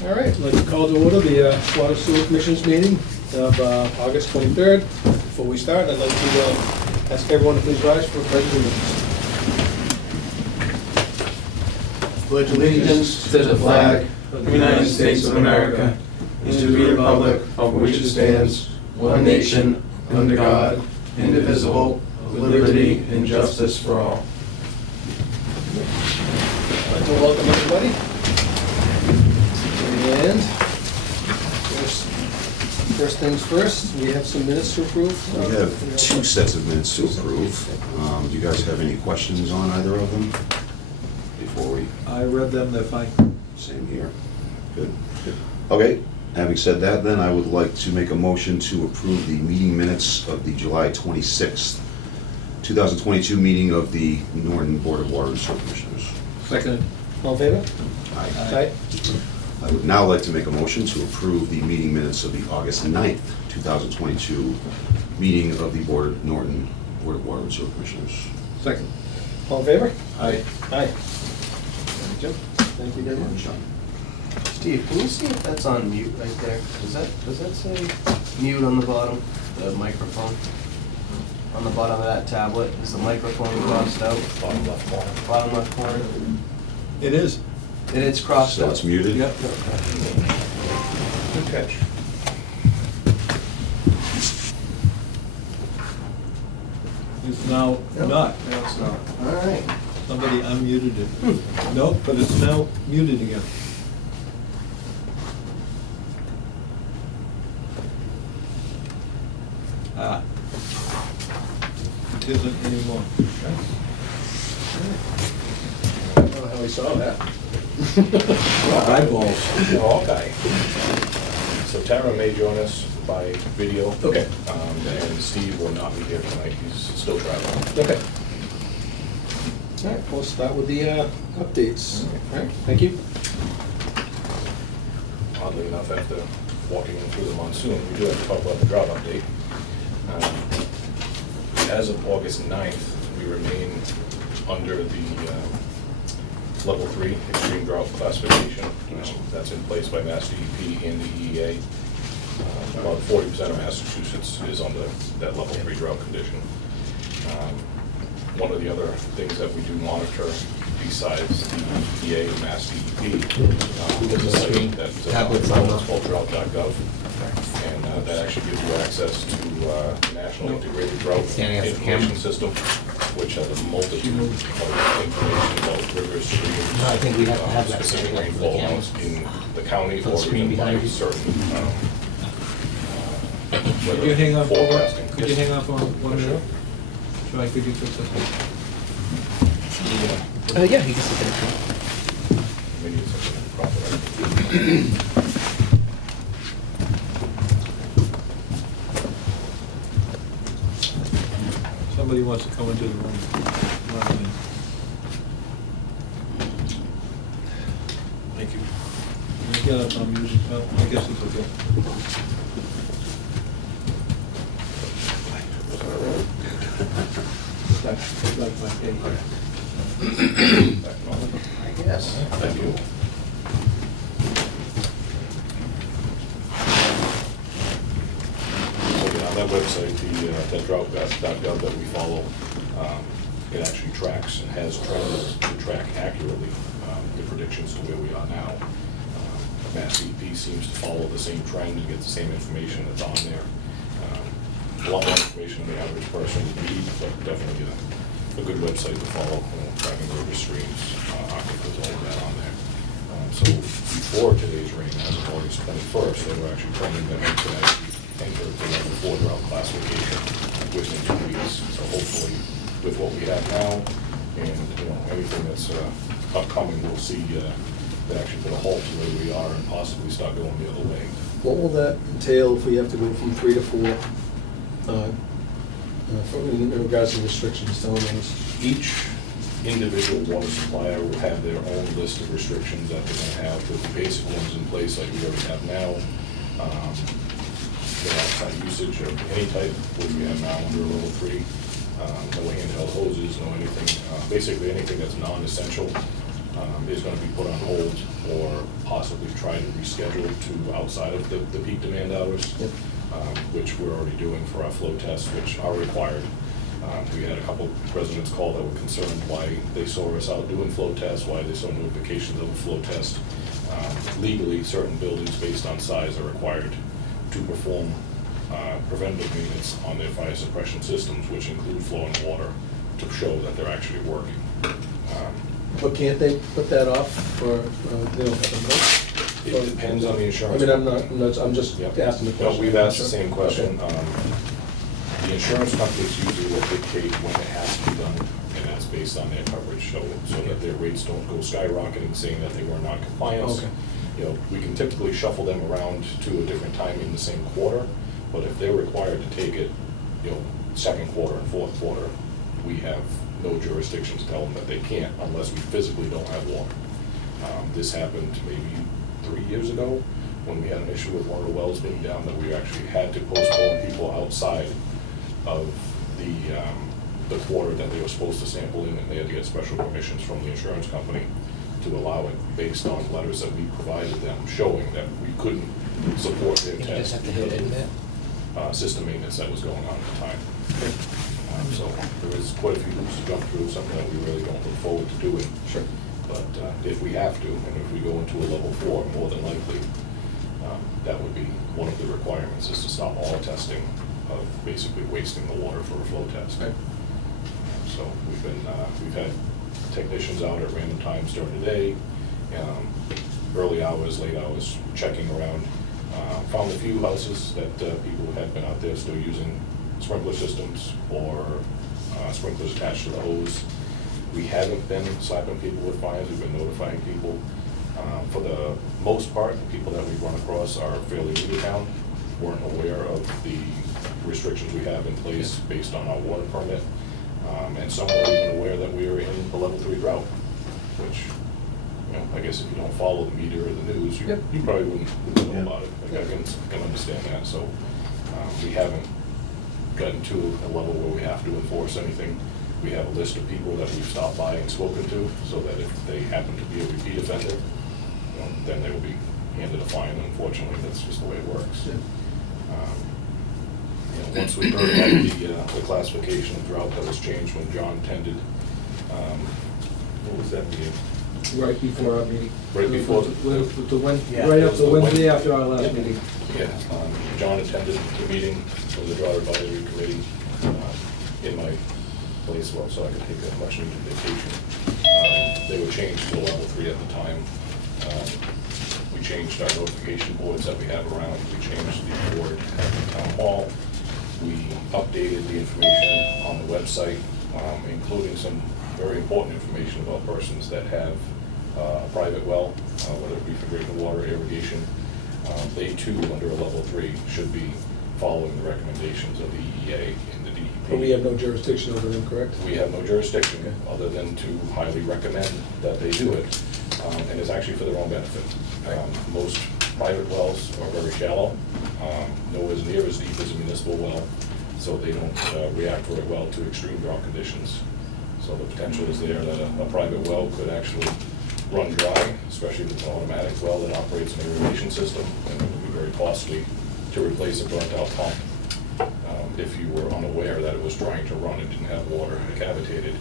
All right, I'd like to call to order the Water Sewer Commission's meeting of August 23rd. Before we start, I'd like to ask everyone to please rise for a pledge of allegiance. Pledge allegiance to the flag of the United States of America and to the republic for which it stands, one nation, under God, indivisible, with liberty and justice for all. I'd like to welcome everybody. And first things first, we have some minutes to approve. We have two sets of minutes to approve. Do you guys have any questions on either of them before we? I read them, they're fine. Same here. Good. Okay, having said that, then I would like to make a motion to approve the meeting minutes of the July 26th, 2022 meeting of the Norton Board of Water and Sewer Commissioners. Second. All in favor? Aye. I would now like to make a motion to approve the meeting minutes of the August 9th, 2022 meeting of the Norton Board of Water and Sewer Commissioners. Second. All in favor? Aye. Aye. Thank you very much. Steve, can you see if that's on mute right there? Does that say mute on the bottom, the microphone? On the bottom of that tablet, is the microphone crossed out? Bottom left corner. Bottom left corner. It is. And it's crossed So out. it's muted? Yep. Good catch. It's now not. No, it's not. All right. Somebody unmuted it. Nope, but it's now muted again. Ah. It isn't anymore. I don't know how we saw that. Eyeballs. Oh, okay. So Tara may join us by video. Okay. And Steve will not be here tonight, he's still traveling. Okay. All right, we'll start with the updates. All right, thank you. Oddly enough, after walking through the monsoon, we do have to talk about the drought update. As of August 9th, we remain under the level 3 extreme drought classification. That's in place by Mass DEP and the EEA. About 40% of Massachusetts is under that level 3 drought condition. One of the other things that we do monitor besides the EPA and Mass DEP is a site that is called Drought.gov. And that actually gives you access to the National Integrated Drought Information System, which has a multitude of information about rivers, streams. I think we have to have that specific setting up for the rainfall camera. amounts in the county For the or screen even by behind you. certain. Could you hang on for forecasting. Could you hang on for 1 minute? Should I give you just a Yeah, you can sit there. Maybe it's something proper. Somebody wants to come into the room. Thank you. You get up on music, well, I guess it's okay. That's like my day. I guess. Thank you. So on that website, the drought.gov that we follow, it actually tracks and has trends to track accurately the predictions to where we are now. Mass DEP seems to follow the same trend and get the same information that's on there. A lot more information than the average person would need, but definitely a good website to follow, tracking river streams, aquifers, all of that on there. So before today's rain, as of August 21st, they were actually planning them to enter the level 4 drought classification within 2 weeks. So hopefully, with what we have now and everything that's upcoming, we'll see that actually put a halt to where we are and possibly start going the other way. What will that entail if we have to go from 3 to 4 in regards to restrictions, telling us? Each individual water supplier will have their own list of restrictions that they're going to have, with the basic ones in place like we already have now. The outside usage of any type, which we have now under level 3. No handheld hoses, no anything, basically anything that's non-essential is gonna be put on hold or possibly try to reschedule to outside of the peak demand hours, Yep. which we're already doing for our flow tests, which are required. We had a couple residents call that were concerned why they saw us out doing flow tests, why they saw notifications of a flow test. Legally, certain buildings based on size are required to perform preventative maintenance on their fire suppression systems, which include flowing water, to show that they're actually working. But can't they put that off for, they don't have a note? It depends on the I insurance. mean, I'm just Yep. asking the No, question. we've asked the same Okay. question. The insurance companies usually will dictate when it has to be done, and that's based on their coverage, so that their rates don't go skyrocketing, saying that they were non-compliance. Okay. You know, we can typically shuffle them around to a different time in the same quarter, but if they're required to take it, you know, second quarter and fourth quarter, we have no jurisdiction to tell them that they can't unless we physically don't have water. This happened maybe 3 years ago, when we had an issue with one of the wells being down, that we actually had to postpone people outside of the quarter that they were supposed to sample in, and they had to get special permissions from the insurance company to allow it based on letters that we provided them showing that we couldn't support their You just test have to hit because it in there. of system maintenance that was going on at the time. So there is quite a few hoops to jump through, something that we really don't look forward to doing. Sure. But if we have to, and if we go into a level 4, more than likely, that would be one of the requirements, is to stop all testing of basically wasting the water for a flow test. Right. So we've had technicians out at random times during the day, early hours, late hours, checking around. Found a few houses that people had been out there still using sprinkler systems or sprinklers attached to the hose. We haven't been slapping people with fines, we've been notifying people. For the most part, the people that we've run across are fairly new to town, weren't aware of the restrictions we have in place based on our water permit. And some weren't even aware that we were in the level 3 drought, which, you know, I guess if you don't follow the media or the news, you Yep. you probably wouldn't know about it. Like, I can understand that, so we haven't gotten to a level where we have to enforce anything. We have a list of people that we've stopped by and spoken to, so that if they happen to be a repeat offender, you know, then they will be handed a fine. Unfortunately, that's just the way it works. Yeah. You know, once we heard about the classification of drought that was changed when John attended, what was that meeting? Right before our meeting. Right before the- Yeah. Right up the Wednesday after our last Yep. meeting. Yeah, John attended the meeting of the Drought Advisory Committee in my place, well, so I could take a much needed vacation. They were changed to level 3 at the time. We changed our notification boards that we have around. We changed the board at the town hall. We updated the information on the website, including some very important information about persons that have a private well, whether it be for drinking water, irrigation. They too, under a level 3, should be following the recommendations of the EEA and the DEP. But we have no jurisdiction over them, correct? We have no jurisdiction other than to highly recommend that they do it, and it's actually for their own benefit. Most private wells are very shallow, nowhere near as deep as a municipal well, so they don't react very well to extreme drought conditions. So the potential is there that a private well could actually run dry, especially if it's an automatic well that operates an irrigation system, and it would be very costly to replace a burnt-out pump. If you were unaware that it was trying to run and didn't have water cavitated,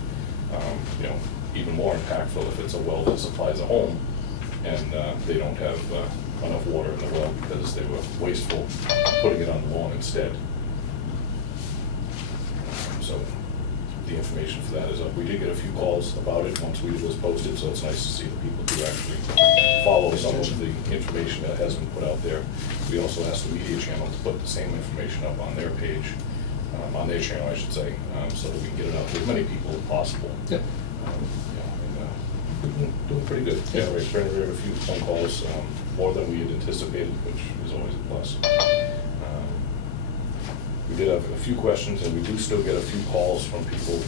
you know, even more impactful if it's a well that supplies a home and they don't have enough water in the well because they were wasteful putting it on the lawn instead. So the information for that is up. We did get a few calls about it once we was posted, so it's nice to see that people do actually follow some of the information that has been put out there. We also asked the media channel to put the same information up on their page, on their channel, I should say, so that we can get it out to as many people as possible. Yep. Doing pretty good. Yeah, we had a few phone calls, more than we had anticipated, which is always a plus. We did have a few questions, and we do still get a few calls from people,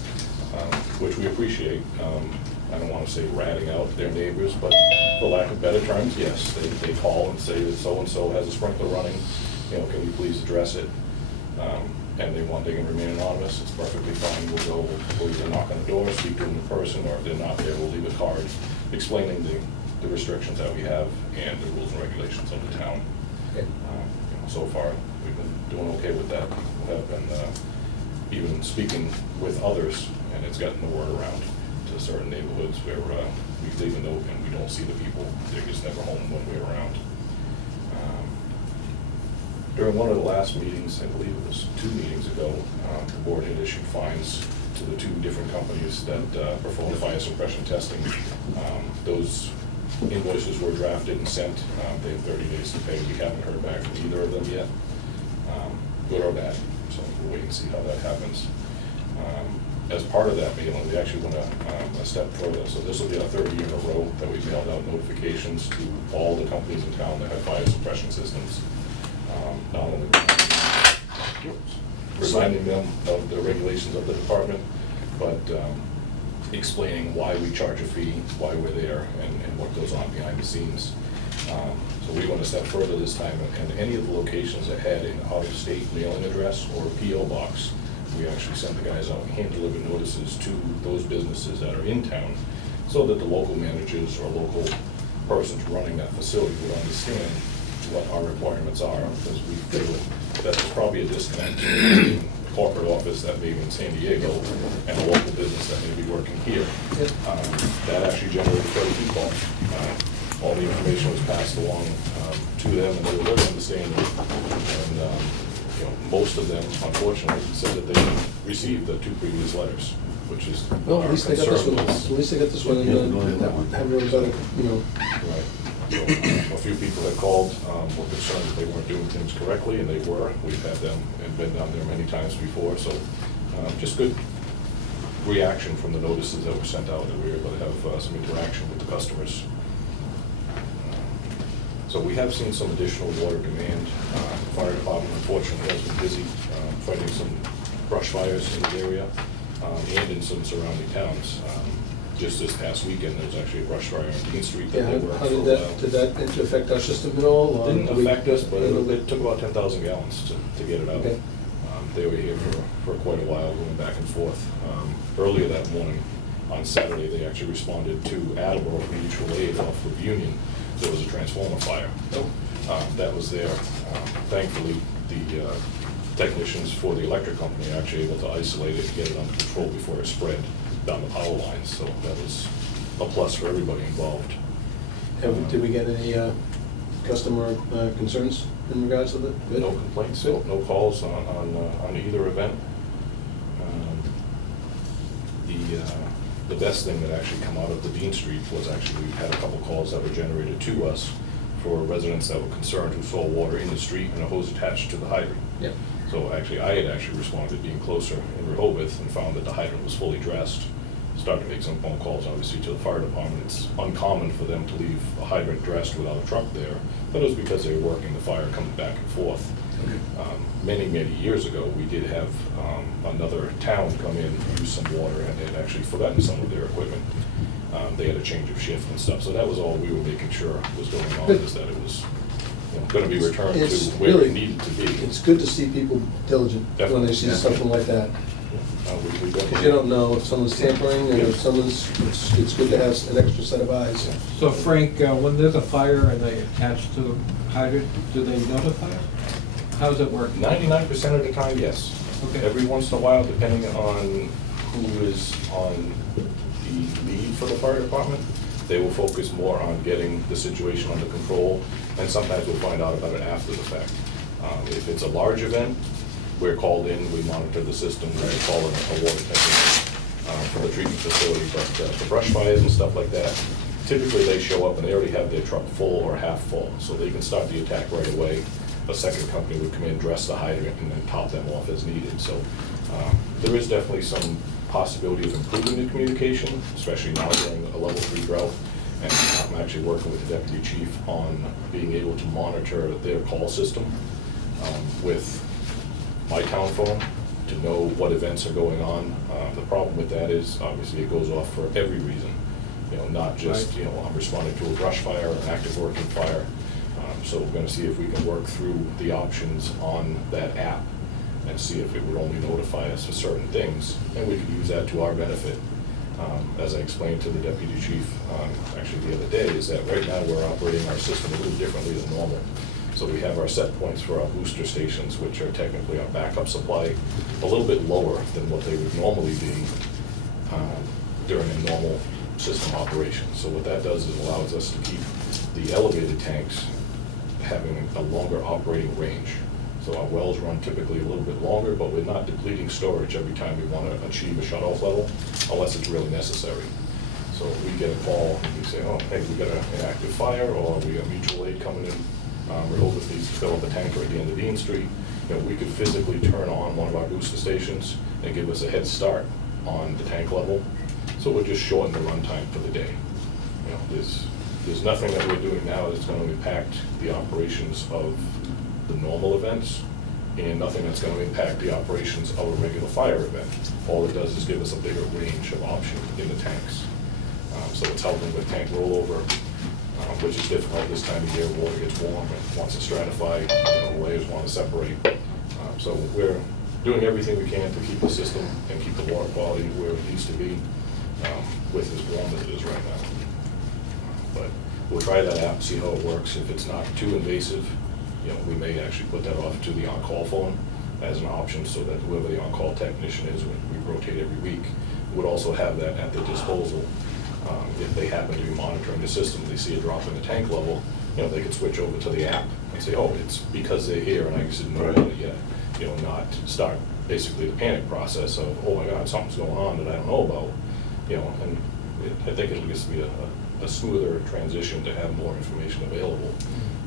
which we appreciate. I don't want to say ratting out their neighbors, but for lack of better terms, yes, they call and say that so-and-so has a sprinkler running, you know, can you please address it? And they can remain anonymous, it's perfectly fine. We'll either knock on the door, speak to them in person, or if they're not there, we'll leave a card explaining the restrictions that we have and the rules and regulations of the town. Okay. So far, we've been doing okay with that. We have been even speaking with others, and it's gotten the word around to certain neighborhoods where we leave a note and we don't see the people. They're just never home when we're around. During one of the last meetings, I believe it was 2 meetings ago, the board had issued fines to the 2 different companies that perform fire suppression testing. Those invoices were drafted and sent. They have 30 days to pay. We haven't heard back from either of them yet, good or bad. So we'll wait and see how that happens. As part of that mailing, we actually went a step further. So this will be our 3rd year in a row that we've mailed out notifications to all the companies in town that have fire suppression systems. Not only reminding them of the regulations of the department, but explaining why we charge a fee, why we're there, and what goes on behind the scenes. So we went a step further this time, and any of the locations that had an out-of-state mailing address or a P.O. box, we actually sent the guys out and hand-delivered notices to those businesses that are in town, so that the local managers or local persons running that facility would understand what our requirements are, because we feel that there's probably a disconnect between the corporate office that may be in San Diego and a local business that may be working here. That actually generated quite a few calls. All the information was passed along to them, and they were very understanding. And most of them, unfortunately, said that they received the 2 previous letters, which is Well, at least they got this one. At least they got this one, and everyone's got to, Right. So a few people that called were concerned that they weren't doing things correctly, and they were. We've had them and been down there many times before, so just good reaction from the notices that were sent out, and we were able to have some interaction with the customers. So we have seen some additional water demand. The fire department, unfortunately, has been busy fighting some brush fires in the area and in some surrounding towns. Just this past weekend, there was actually a brush fire on Dean Street that yeah, they worked how for a did while. that affect our system at all? It or didn't do we- affect us, but it took about 10,000 gallons to get it out. Okay. They were here for quite a while, going back and forth. Earlier that morning, on Saturday, they actually responded to Attleboro Mutual Aid off of Union. There was a transformer fire. That was there. Thankfully, the technicians for the electric company are actually able to isolate it and get it under control before it spread down the power lines. So that was a plus for everybody involved. Did we get any customer concerns in regards to that? Good? No complaints, no calls on either event. The best thing that actually come out of the Dean Street was actually we had a couple calls that were generated to us for residents that were concerned who saw water in the street and a hose attached to the hydrant. Yeah. So actually, I had responded being closer in Rehoboth and found that the hydrant was fully dressed. Started to make some phone calls, obviously, to the fire department. It's uncommon for them to leave a hydrant dressed without a truck there, but it was because they were working the fire coming back and forth. Many years ago, we did have another town come in, use some water, and they had actually forgotten some of their equipment. They had a change of shift and stuff, so that was all we were making sure was going on, is that it was going to be returned to It's where really- it needed to be. It's good to see people diligent when Definitely. they see something like that. We Because you don't know if someone's tampering, and if someone's, it's good to have an extra set of eyes. So Frank, when there's a fire and they attach to a hydrant, do they notify us? How does it work? 99% of the time, yes. Okay. Every once in a while, depending on who is on the lead for the fire department, they will focus more on getting the situation under control, and sometimes we'll find out about it after the fact. If it's a large event, we're called in, we monitor the system, we call in a water technician for the treatment facility, but for brush fires and stuff like that, typically they show up and they already have their truck full or half full, so they can start the attack right away. A second company would come in, dress the hydrant, and then top them off as needed. So there is definitely some possibility of improving the communication, especially now during a level 3 drought. And I'm actually working with the deputy chief on being able to monitor their call system with my town phone to know what events are going on. The problem with that is obviously it goes off for every reason. Not just, I'm responding to a brush fire or an active working fire. So we're going to see if we can work through the options on that app and see if it would only notify us for certain things, and we could use that to our benefit. As I explained to the deputy chief, actually the other day, is that right now we're operating our system a little differently than normal. So we have our set points for our booster stations, which are technically our backup supply, a little bit lower than what they would normally be during a normal system operation. So what that does is allows us to keep the elevated tanks having a longer operating range. So our wells run typically a little bit longer, but we're not depleting storage every time we want to achieve a shut-off level, unless it's really necessary. So if we get a call, and we say, oh, hey, we got an active fire, or we got mutual aid coming in, Rehoboth needs to fill up a tanker at the end of Dean Street, we could physically turn on one of our booster stations and give us a head start on the tank level. So we're just shorten the runtime for the day. There's nothing that we're doing now that's going to impact the operations of the normal events, and nothing that's going to impact the operations of a regular fire event. All it does is give us a bigger range of options in the tanks. So it's helping with tank rollover, which is difficult this time of year. Water gets warm and wants to stratify, layers want to separate. So we're doing everything we can to keep the system and keep the water quality where it needs to be with as warm as it is right now. But we'll try that out, see how it works. If it's not too invasive, we may actually put that off to the on-call phone as an option, so that whoever the on-call technician is, we rotate every week, would also have that at their disposal. If they happen to be monitoring the system, they see a drop in the tank level, they could switch over to the app and say, oh, it's because they're here and I just didn't know about it yet. Not start basically the panic process of, oh my God, something's going on that I don't know about. And I think it'll just be a smoother transition to have more information available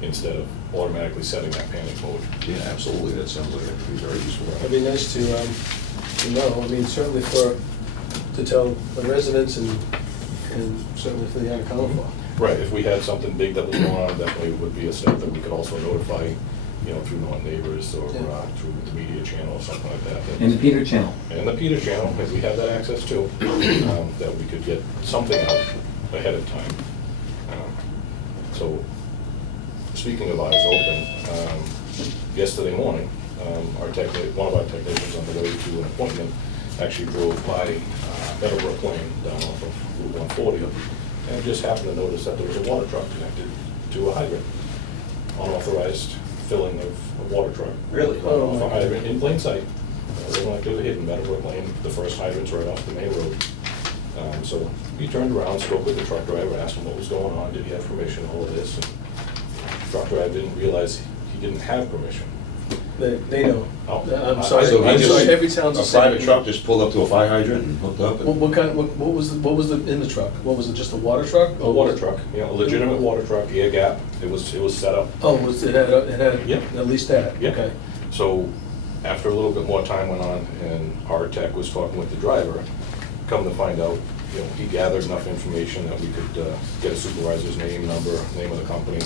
instead of automatically setting that panic mode. Yeah, absolutely, that sounds like it could be very useful. It'd be nice to know, certainly to tell the residents and certainly for the unaccountable for. Right, if we had something big that was going on, definitely would be a step that we could also notify, through neighbors or through the media channel or something like that. And the Peter channel. And the Peter channel, if we have that access too, that we could get something out ahead of time. So, speaking of eyes open, yesterday morning, one of our technicians on the way to an appointment actually drove by Meadowbrook Lane down off of Route 140 and just happened to notice that there was a water truck connected to a hydrant. Unauthorized filling of a water truck. Really? Off a hydrant in plain sight. It wasn't like they were hidden. Meadowbrook Lane, the first hydrant's right off the main road. So he turned around, spoke with the truck driver, asked him what was going on, did he have permission, all of this. And the truck driver didn't realize he didn't have permission. They know. Oh. I'm sorry, So he I'm just- sorry, every town's the A same. private truck just pulled up to a fire hydrant and hooked up? and- What was in the truck? What was it, just a water truck? A water truck, a legitimate water truck, air gap, it was set up. Oh, it had Yep. at least that? Yeah. Okay. So after a little bit more time went on and our tech was talking with the driver, come to find out, he gathered enough information that we could get a supervisor's name, number, name of the company.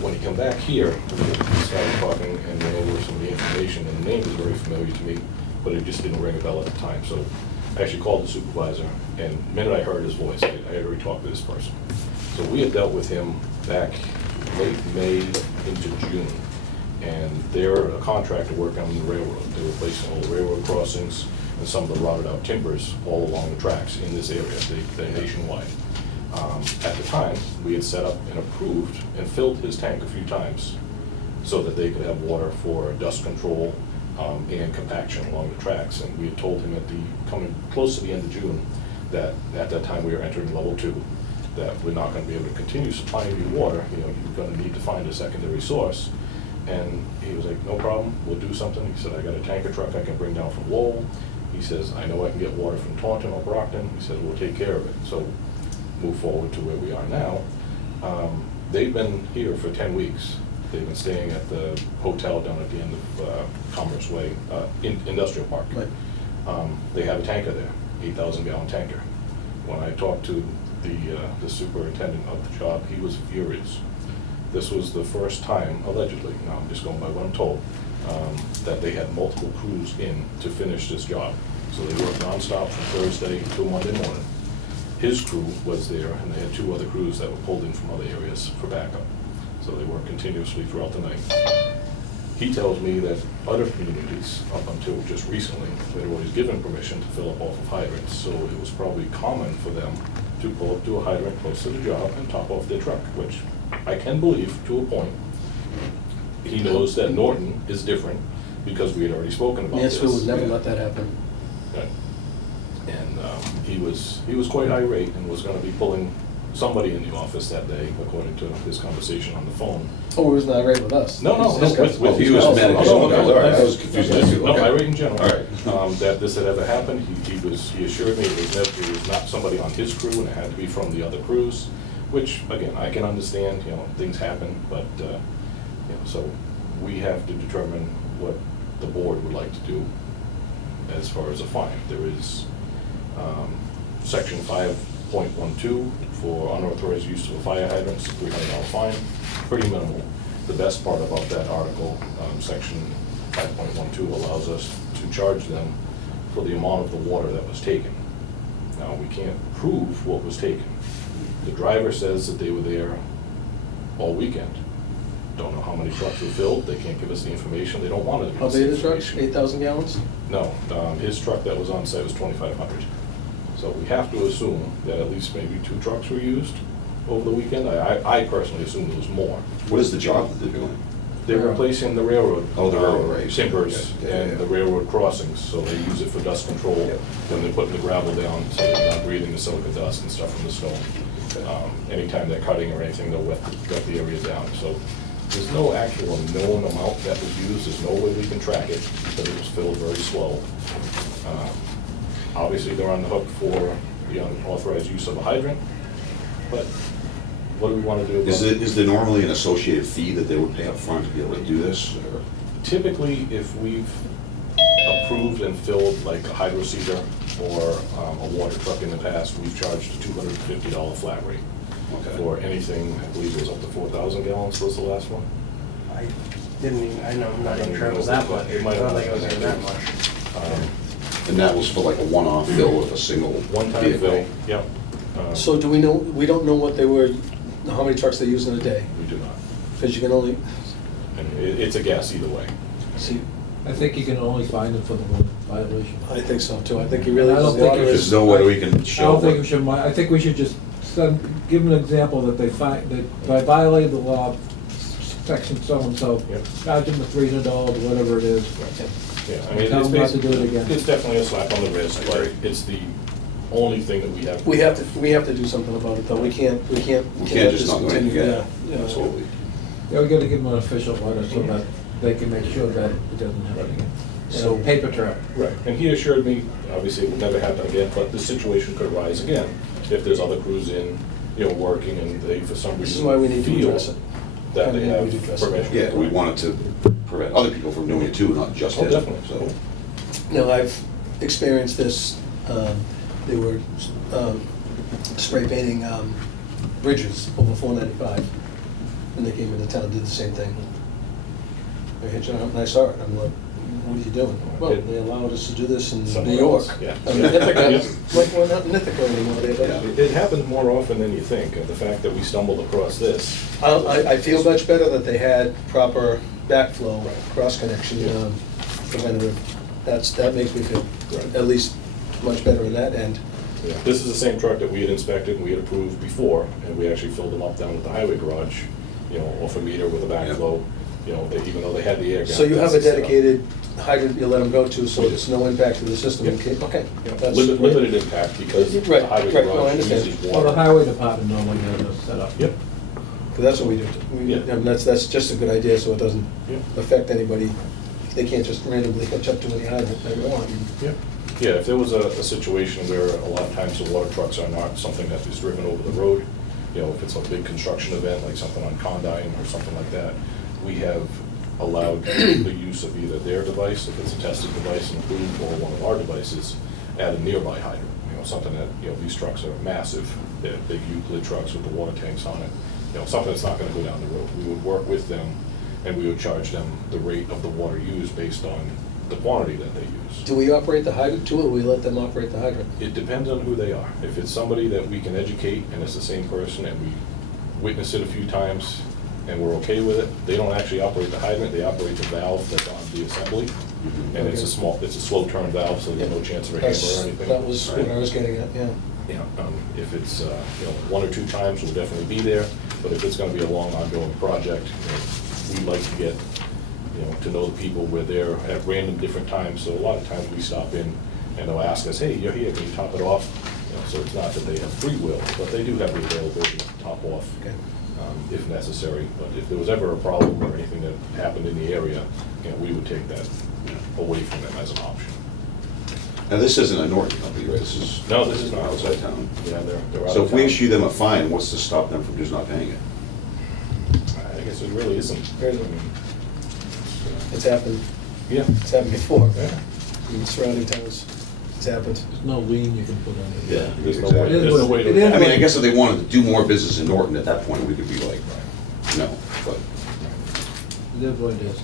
When he come back here, we started talking and went over some of the information, and the name was very familiar to me, but it just didn't ring a bell at the time. So I actually called the supervisor, and the minute I heard his voice, I had already talked to this person. So we had dealt with him back late May into June, and they're a contractor working on the railroad. They're replacing all the railroad crossings and some of the rotted out timbers all along the tracks in this area. They're nationwide. At the time, we had set up and approved and filled his tank a few times so that they could have water for dust control and compaction along the tracks. And we had told him coming close to the end of June that at that time we were entering level 2, that we're not going to be able to continue supplying you water. You're going to need to find a secondary source. And he was like, no problem, we'll do something. He said, I got a tanker truck I can bring down from Lowell. He says, I know I can get water from Taunton or Brockton. He said, we'll take care of it. So move forward to where we are now. They've been here for 10 weeks. They've been staying at the hotel down at the end of Commerce Way, Industrial Park. Right. They have a tanker there, 8,000-gallon tanker. When I talked to the superintendent of the job, he was furious. This was the first time, allegedly, now I'm just going by what I'm told, that they had multiple crews in to finish this job. So they worked nonstop from Thursday to Monday morning. His crew was there, and they had 2 other crews that were pulled in from other areas for backup. So they worked continuously throughout the night. He tells me that other communities, up until just recently, had always given permission to fill up off of hydrants, so it was probably common for them to pull up to a hydrant close to the job and top off their truck, which I can believe to a point. He knows that Norton is different, because we had already spoken about this. Mansfield would never let that happen. Right. And he was quite irate and was gonna be pulling somebody in the office that day, according to his conversation on the phone. Oh, he was not right with us? No, with Oh, he his was guys. mad at Oh, his no, own no, guys. no, All right, I was confused there too. No, Okay. irate in general. All right. That this had ever happened, he assured me it was not somebody on his crew, and it had to be from the other crews, which, again, I can understand, things happen, but, so we have to determine what the board would like to do as far as a fine. There is section 5.12 for unauthorized use of a fire hydrant, $300 fine, pretty minimal. The best part about that article, section 5.12 allows us to charge them for the amount of the water that was taken. Now, we can't prove what was taken. The driver says that they were there all weekend. Don't know how many trucks were filled, they can't give us the information, they don't want to give How us big the are the trucks? information. 8,000 gallons? No, his truck that was on site was 2,500. So we have to assume that at least maybe 2 trucks were used over the weekend. I personally assume there was more. What is the job that they're doing? They're replacing the railroad. Oh, the railroad, right. Timbers Okay. Yeah, and yeah. the railroad crossings, so they use it for dust control Yep. when they're putting the gravel down, so they're not breathing the silica dust and stuff from the stone. Anytime they're cutting or anything, they'll wet the area down. So there's no actual known amount that was used, there's no way we can track it, because it was filled very slow. Obviously, they're on the hook for the unauthorized use of a hydrant, but what do we want to do about it? Is there normally an associated fee that they would pay up front to be able to do this? Or- Typically, if we've approved and filled like a hydro seeder or a water truck in the past, we've charged a $250 flat rate. Okay. For anything, I believe it was up to 4,000 gallons was the last one. I didn't even, I'm not even sure it was that much. It I might don't have think it was been even that much. And that was for like a one-off fill with a single One-time vehicle? fill, yep. So do we know, we don't know what they were, how many trucks they use in a day? We do not. Because you can only, And it's a guess either way. see, I think you can only find them for the one violation. I think so too. I think he really I don't does a think lot of it There's this. no way we can I show don't think we what, should, I think we should just give them an example that they find, that by violating the law, section so-and-so, Yep. charge them the $300, whatever it is. Yeah, I mean, Tell it's them not to do it basically, again. it's definitely a slap on the wrist, I but agree. it's the only thing that we have. We have to do something about it though. We can't we let can't just this not do continue. anything, Yeah. absolutely. Yeah, we gotta give them an official letter so that they can make sure that it doesn't happen again. So, paper trail. Right, and he assured me, obviously it will never happen again, but this situation could arise again if there's other crews in, working and they, for some reason, This is why we need to feel address it. that they And we have need to address it. permission. Yeah, we wanted to prevent other people from doing it too, not just Oh, him. definitely. So, Now, I've experienced this, they were spray painting bridges over 495, when they came into town, did the same thing. They hit you up, and I saw it, I'm like, what are you doing? Well, they allowed us to do this in Somewhere New York. else, yeah. I mean, Ithaca, Yeah. like, we're not in Ithaca anymore, they, Yeah. It happens more often than you think, and the fact that we stumbled across this. I feel much better that they had proper backflow, Right. cross-connection, Yeah. preventative. That makes me feel Right. at least much better in that end. Yeah. This is the same truck that we had inspected and we had approved before, and we actually filled them up down at the highway garage, off a meter with a backflow, even though they had the air gap. So you have a that's the setup. dedicated hydrant you let them go to, so We do. it's no impact to the system? Yeah. Okay. Yeah. That's Limited impact because the Right, highway right, no, I garage understand. uses Well, the water. highway department normally has a setup. Yep, 'Cause that's what we do. Yeah. I mean, that's just a good idea, so it doesn't yep, affect anybody. They can't just randomly hitch up to any hydrant they want. yep. Yeah, if there was a situation where a lot of times the water trucks are not something that is driven over the road, if it's a big construction event, like something on Condyne or something like that, we have allowed the use of either their device, if it's a tested device approved, or one of our devices at a nearby hydrant. Something that, these trucks are massive, they're big Euclid trucks with the water tanks on it, something that's not gonna go down the road. We would work with them and we would charge them the rate of the water used based on the quantity that they use. Do we operate the hydrant too, or do we let them operate the hydrant? It depends on who they are. If it's somebody that we can educate and it's the same person and we witness it a few times, and we're okay with it. They don't actually operate the hydrant, they operate the valve that's on the assembly. And it's a slow turn valve, so there's no chance of a hammer or anything. That was what I was getting at, yeah. Yeah, if it's, one or two times, we'll definitely be there, but if it's gonna be a long ongoing project, we'd like to get, to know the people. We're there at random different times, so a lot of times we stop in and they'll ask us, hey, you're here, can you top it off? So it's not that they have free will, but they do have the availability to top off Okay. if necessary. But if there was ever a problem or anything that happened in the area, we would take that away from them as an option. Now, this isn't a Norton company, right? This is. No, this is not. Outside town. Yeah, they're out So of if we town. issue them a fine, what's to stop them from just not paying it? I guess it really isn't. Really? It's happened, Yeah. it's happened before. Yeah. In surrounding towns, it's happened. There's no lien you can put on it. Yeah. There's no Exactly. way, there's no way It to. is I mean, I guess if they wanted to do more business in Norton, at that point, we could be like, no, but. It is what it is.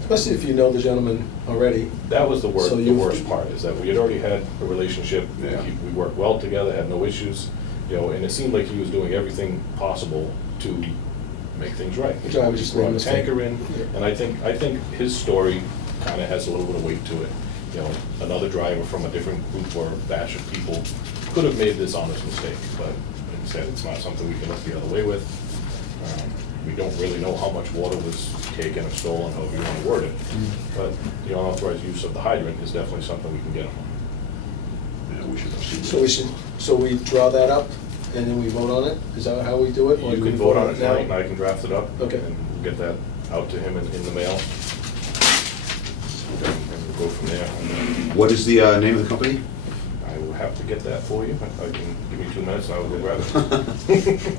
Especially if you know the gentleman already. That was the So the you- worst part, is that we had already had a relationship. Yeah. We worked well together, had no issues, and it seemed like he was doing everything possible to make things right. Which I was He just brought a made a mistake. tanker in, Yeah. and I think his story kind of has a little bit of weight to it. Another driver from a different group or batch of people could have made this honest mistake, but like I said, it's not something we can let get away with. We don't really know how much water was taken or stolen, however you want to word it, but the unauthorized use of the hydrant is definitely something we can get them on. Yeah, we should proceed. So we draw that up and then we vote on it? Is that how we do it? Or You do can we vote on it now? tonight, and I can draft it up. Okay. And we'll get that out to him in the mail. And we'll go from there. And then What is the name of the company? I will have to get that for you. If I can, give me 2 minutes and I will go grab it. And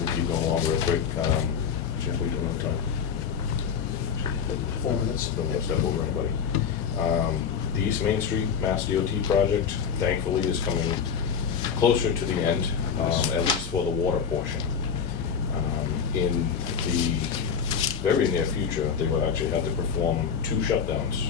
we'll keep going along real quick. Jeff, we don't have time. 4 minutes. Don't want to step over anybody. The East Main Street Mass DOT project, thankfully, is coming closer to the end, at least for the water portion. In the very near future, they will actually have to perform 2 shutdowns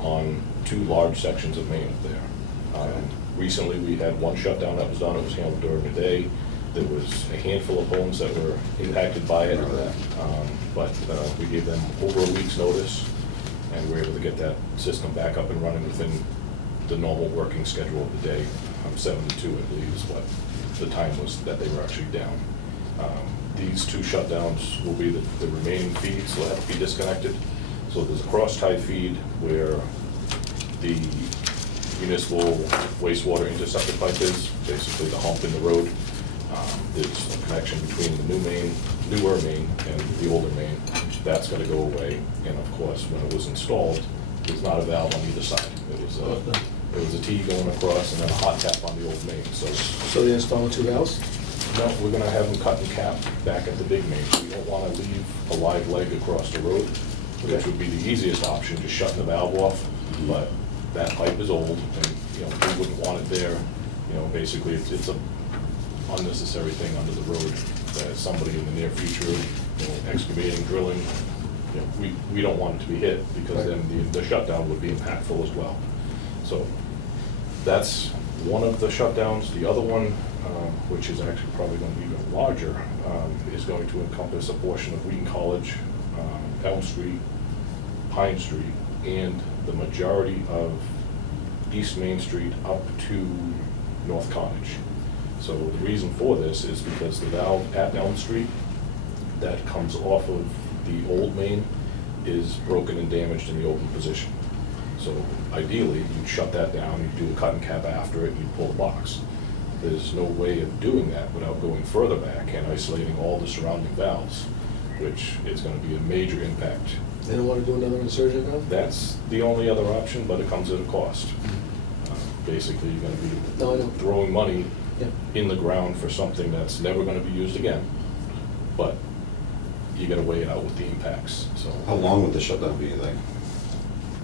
on 2 large sections of main up there. Recently, we had 1 shutdown that was done. It was handled during the day. There was a handful of homes that were impacted by it. Remember that. But we gave them over a week's notice, and we were able to get that system back up and running within the normal working schedule of the day. 7 to 2, I believe, is what the time was that they were actually down. These 2 shutdowns will be the remaining feeds, so they'll have to be disconnected. So there's a cross-tie feed where the municipal wastewater interceptor pipe is, basically the hump in the road. There's a connection between the newer main and the older main. That's gonna go away, and of course, when it was installed, there's not a valve on either side. It was a T going across and then a hot tap on the old main, so. So they install 2 valves? No, we're gonna have them cut and cap back at the big main. We don't wanna leave a live leg across the road, which Okay. would be the easiest option, just shutting the valve off. But that pipe is old, and, we wouldn't want it there. Basically, it's a unnecessary thing under the road that somebody in the near future, excavating, drilling, we don't want it to be hit, because then the shutdown would be impactful as well. So that's one of the shutdowns. The other one, which is actually probably going to be even larger, is going to encompass a portion of Wheaton College, Elm Street, Pine Street, and the majority of East Main Street up to North Cottage. So the reason for this is because the valve at Elm Street that comes off of the old main is broken and damaged in the open position. So ideally, you'd shut that down, you'd do a cut and cap after it, and you'd pull the box. There's no way of doing that without going further back and isolating all the surrounding valves, which is going to be a major impact. They don't want to do another insertion valve? That's the only other option, but it comes at a cost. Basically, you're going to be No, I know. throwing money Yeah. in the ground for something that's never going to be used again, but you got to weigh it out with the impacts. So How long would the shutdown be, you think?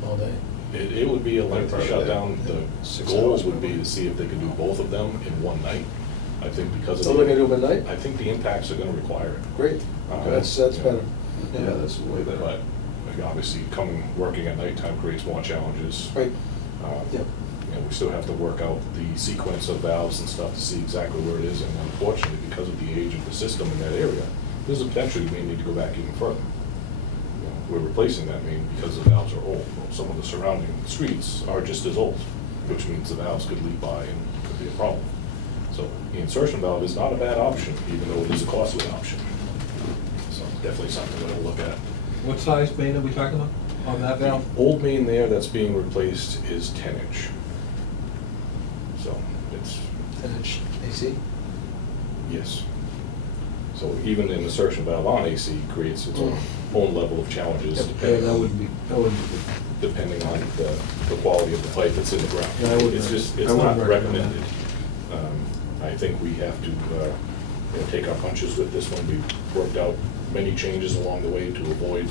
All day. it would be a lengthy Part of it, shutdown. yeah. The 6 goal hours would be probably. to see if they can do both of them in one night. I think because of So they're going to do them at night? I think the impacts are going to require it. Great. Okay. That's Yeah. better. Yeah, that's way better. But like, obviously, working at nighttime creates more challenges. Right. Um, Yep. we still have to work out the sequence of valves and stuff to see exactly where it is, and unfortunately, because of the age of the system in that area, there's a potential you may need to go back even further. We're replacing that main because the valves are old. Well, some of the surrounding streets are just as old, which means the valves could leak by and could be a problem. So the insertion valve is not a bad option, even though it is a costly option. So definitely something we'll look at. What size main are we talking about on that valve? The old main there that's being replaced is 10-inch. So it's, 10-inch AC? yes. So even an insertion valve on AC creates its own level of challenges Yeah, depending that on, wouldn't be good. depending on the quality of the pipe that's in the ground. Yeah, I wouldn't It's just, it's I wouldn't not recommend recommended. I think we have to, take our punches with this one. We've worked out many changes along the way to avoid,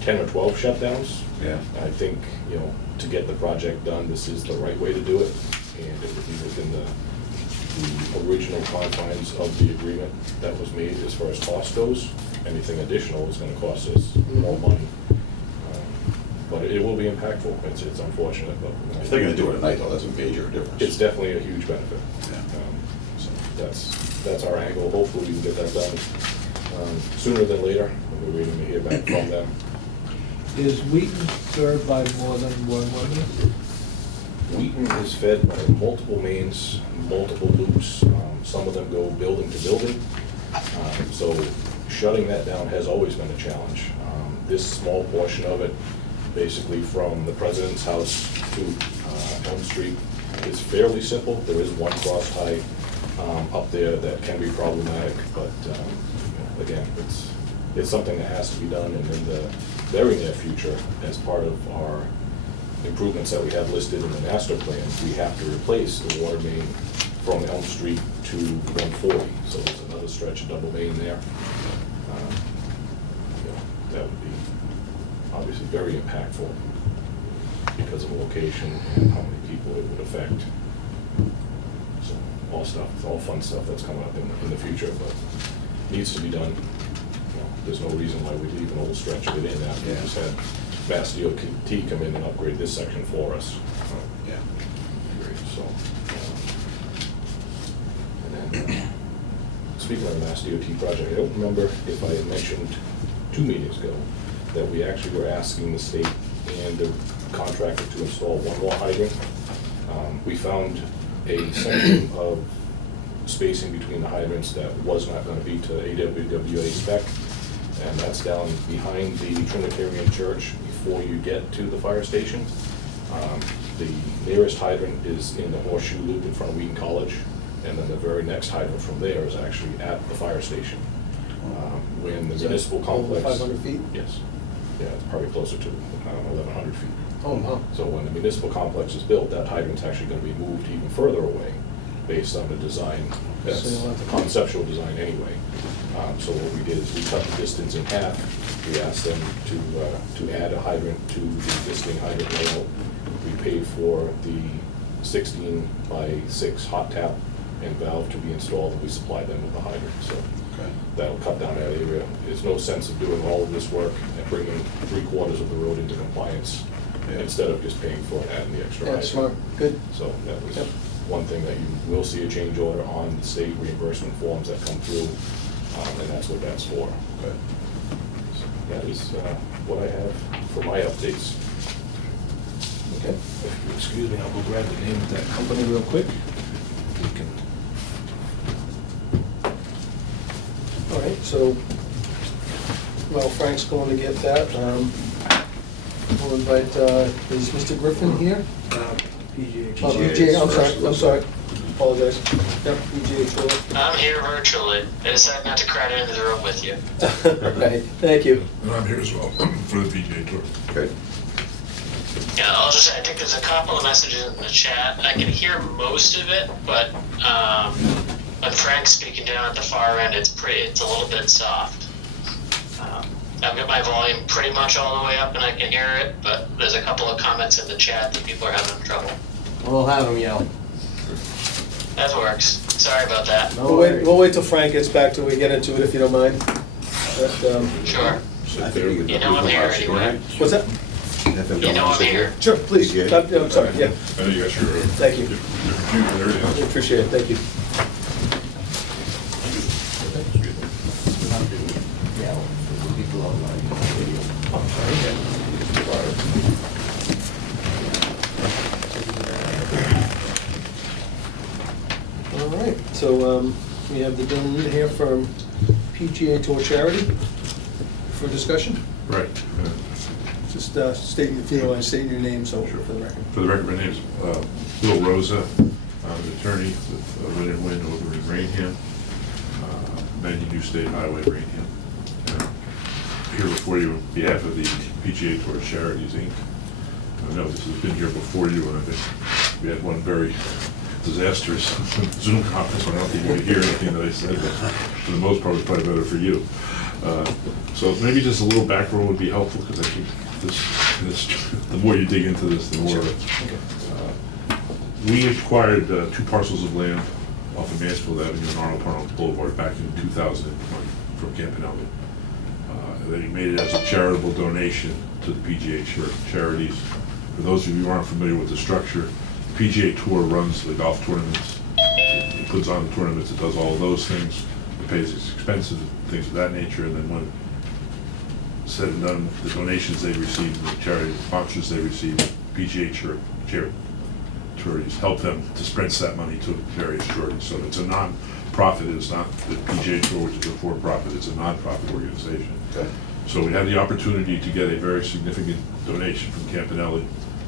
10 or 12 shutdowns. Yeah. I think, to get the project done, this is the right way to do it, and it would be within the original confines of the agreement that was made as far as cost goes. Anything additional is gonna cost us more money. But it will be impactful. It's unfortunate, but. If they're gonna do it at night, though, that's a major difference. It's definitely a huge benefit. Yeah. So that's our angle. Hopefully we can get that done sooner than later. We're waiting to hear back from them. Is Wheaton served by more than one line? Wheaton is fed by multiple mains, multiple loops. Some of them go building to building. So shutting that down has always been a challenge. This small portion of it, basically from the president's house to Elm Street, is fairly simple. There is one cross tie up there that can be problematic, but again, it's something that has to be done, and in the very near future, as part of our improvements that we have listed in the master plan, we have to replace the water main from Elm Street to 140. So there's another stretch of double main there. That would be obviously very impactful because of the location and how many people it would affect. So all fun stuff that's coming up in the future, but needs to be done. There's no reason why we'd leave an old stretch of it in after we just had Mass DOT come in and upgrade this section for us. Yeah. So, and then, speaking of the Mass DOT project, I don't remember if I had mentioned 2 meetings ago that we actually were asking the state and the contractor to install one more hydrant. We found a section of spacing between the hydrants that was not going to be to AWWA spec, and that's down behind the Trinitarian Church before you get to the fire station. The nearest hydrant is in the horseshoe loop in front of Wheaton College, and then the very next hydrant from there is actually at the fire station. When the municipal complex. Over 500 feet? Yes. Yeah, it's probably closer to 1,100 feet. Oh, wow. So when the municipal complex is built, that hydrant's actually going to be moved even further away based on the design, that's So you'll have the to- conceptual design anyway. So what we did is we cut the distance in half. We asked them to add a hydrant to the existing hydrant layout. We paid for the 16 by 6 hot tap and valve to be installed, and we supplied them with the hydrant. So that'll cut down that area. There's no sense of doing all of this work and bringing 3/4 of the road into compliance instead of just paying for it, adding the extra Yeah, hydrant. smart, good. So that was Yep. one thing that you will see a change order on the state reimbursement forms that come through, and that's what that's for. Okay. So that is what I have for my updates. Okay. If you excuse me, I'll go grab the name of that company real quick. We can. All right, so, well, Frank's going to get that. We'll invite, is Mr. Griffin here? PGA. Oh, PGA, I'm sorry, apologize. Yep, PGA Tour. I'm here virtually. I decided not to crowd into the room with you. Right, thank you. And I'm here as well for the PGA Tour. Okay. Yeah, I think there's a couple of messages in the chat. I can hear most of it, but when Frank's speaking down at the far end, it's a little bit soft. I've got my volume pretty much all the way up and I can hear it, but there's a couple of comments in the chat that people are having trouble. We'll have them yell. That works. Sorry about that. No worries. We'll wait till Frank gets back till we get into it, if you don't mind. But, Sure. I think we could. You know I'm here anyway. what's that? have him You come know and I'm sit here. Sure, please. Yeah. I'm sorry, yeah. I know you got your, Thank you. your computer and everything I else. appreciate it, thank you. Yeah, well, people online, video. All right, so we have the gentleman here from PGA Tour Charity for discussion. Right. Just stating, if you don't mind stating your name, so Sure. for the record. For the record, my name's Bill Rosa. I'm an attorney with Lynn and Wynn over in Rainham, 90 New State Highway, Rainham. Here before you on behalf of the PGA Tour Charities, Inc. I know this has been here before you, and I think we had one very disastrous Zoom conference when I don't think you could hear anything that I said, but for the most part, it's probably better for you. So maybe just a little background would be helpful, because I think this, the more you dig into this, the more. We acquired 2 parcels of land off of Mansfield Avenue and Arnold Parnell Boulevard back in 2020 from Campanelli. They made it as a charitable donation to the PGA Charities. For those of you who aren't familiar with the structure, the PGA Tour runs the golf tournaments. It puts on the tournaments, it does all of those things. It pays its expenses, things of that nature, and then when said and done, the donations they receive, the charity sponsors they receive, PGA charities help them dispense that money to various charities. So it's a non-profit, it's not the PGA Tour, which is a for-profit, it's a non-profit organization. Okay. So we had the opportunity to get a very significant donation from Campanelli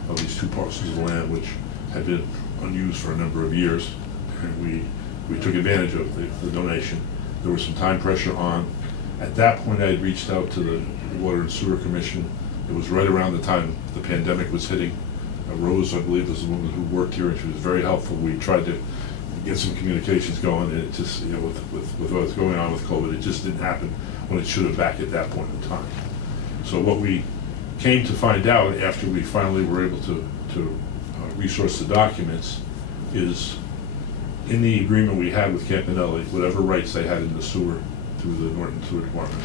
of these 2 parcels of land, which had been unused for a number of years, and we took advantage of the donation. There was some time pressure on. At that point, I had reached out to the Water and Sewer Commission. It was right around the time the pandemic was hitting. Rose, I believe, was the woman who worked here, and she was very helpful. We tried to get some communications going, and it just, you know, with what's going on with COVID, it just didn't happen when it should have back at that point in time. So what we came to find out after we finally were able to resource the documents is in the agreement we had with Campanelli, whatever rights they had in the sewer through the Norton Sewer Department,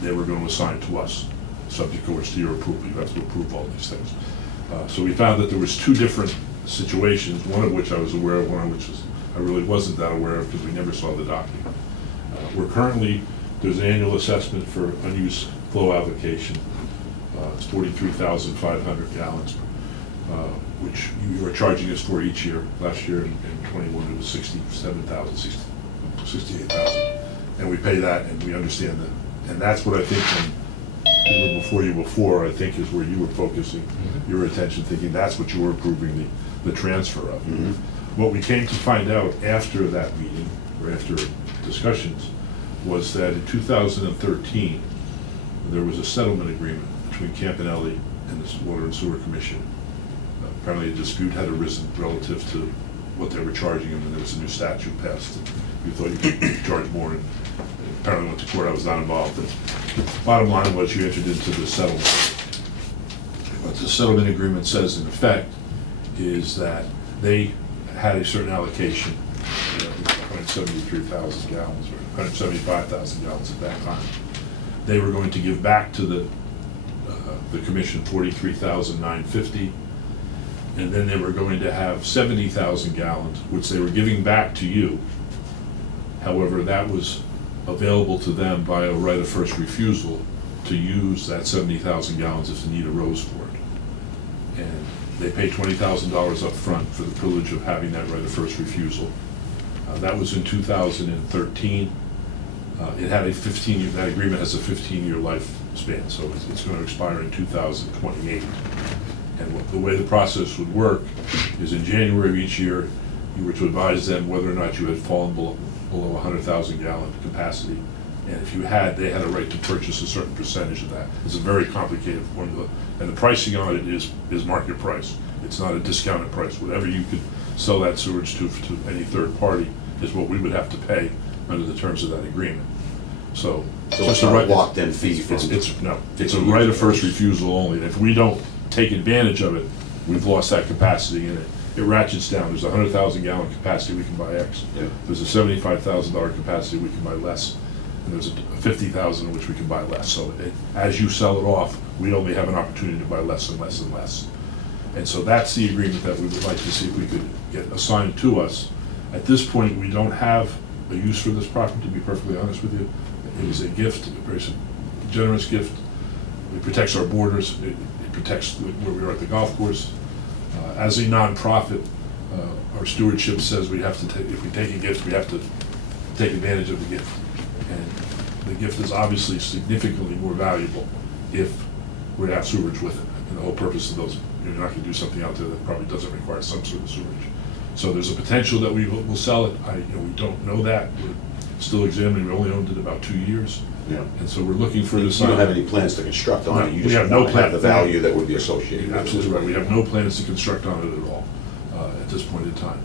they were going to assign to us, subject of course to your approval. You have to approve all these things. So we found that there was 2 different situations, one of which I was aware of, one of which I really wasn't that aware of because we never saw the document. We're currently, there's an annual assessment for unused flow application. It's 43,500 gallons, which you are charging us for each year. Last year in 21 it was 67,000, 68,000. And we pay that, and we understand that. And that's what I think when we were before you before, I think is where you were focusing your attention, thinking that's what you were approving the transfer of. What we came to find out after that meeting, or after discussions, was that in 2013, there was a settlement agreement between Campanelli and the Water and Sewer Commission. Apparently a dispute had arisen relative to what they were charging them, and there was a new statute passed. And you thought you could charge more, and apparently went to court. I was not involved. But bottom line was you entered into the settlement. What the settlement agreement says in effect is that they had a certain allocation, 173,000 gallons or 175,000 gallons at that time. They were going to give back to the commission 43,950, and then they were going to have 70,000 gallons, which they were giving back to you. However, that was available to them by a right of first refusal to use that 70,000 gallons if the need arose for it. And they pay $20,000 up front for the privilege of having that right of first refusal. That was in 2013. It had a 15-year, that agreement has a 15-year lifespan, so it's going to expire in 2028. And the way the process would work is in January of each year, you were to advise them whether or not you had fallen below 100,000 gallon capacity. And if you had, they had a right to purchase a certain percentage of that. It's a very complicated formula. And the pricing on it is market price. It's not a discounted price. Whatever you could sell that sewage to any third party is what we would have to pay under the terms of that agreement. So it's not a locked-in fee from... It's a right of first refusal only. And if we don't take advantage of it, we've lost that capacity in it. It ratchets down. There's a 100,000 gallon capacity, we can buy X. Yeah. There's a $75,000 capacity, we can buy less. and there's a 50,000 in which we can buy less. So as you sell it off, we only have an opportunity to buy less and less and less. And so that's the agreement that we would like to see if we could get assigned to us. At this point, we don't have a use for this property, to be perfectly honest with you. It is a gift, a very generous gift. It protects our borders, it protects where we are at the golf course. As a nonprofit, our stewardship says we have to take, if we take a gift, we have to take advantage of the gift. And the gift is obviously significantly more valuable if we're to have sewerage with it. And the whole purpose of those, you're not gonna do something out there that probably doesn't require some sort of sewerage. So there's a potential that we will sell it. We don't know that. We're still examining. We only owned it about 2 years. Yeah. And so we're looking for You this. don't have any plans to construct on it, you We just have no want to have plan. the value that would be associated with it. Absolutely right. We have no plans to construct on it at all at this point in time.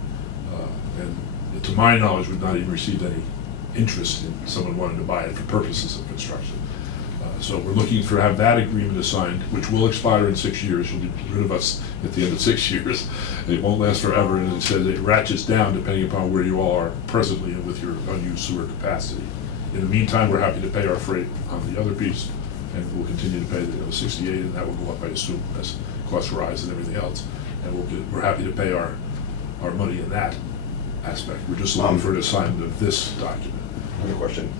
And to my knowledge, we've not even received any interest in someone wanting to buy it for purposes of construction. So we're looking for have that agreement assigned, which will expire in 6 years. You'll be rid of us at the end of 6 years. It won't last forever, and it says it ratchets down depending upon where you all are presently with your unused sewer capacity. In the meantime, we're happy to pay our freight on the other piece, and we'll continue to pay the 68, and that will go up, I assume, as costs rise and everything else. And we're happy to pay our money in that aspect. We're just looking for an assignment of this document. Another question.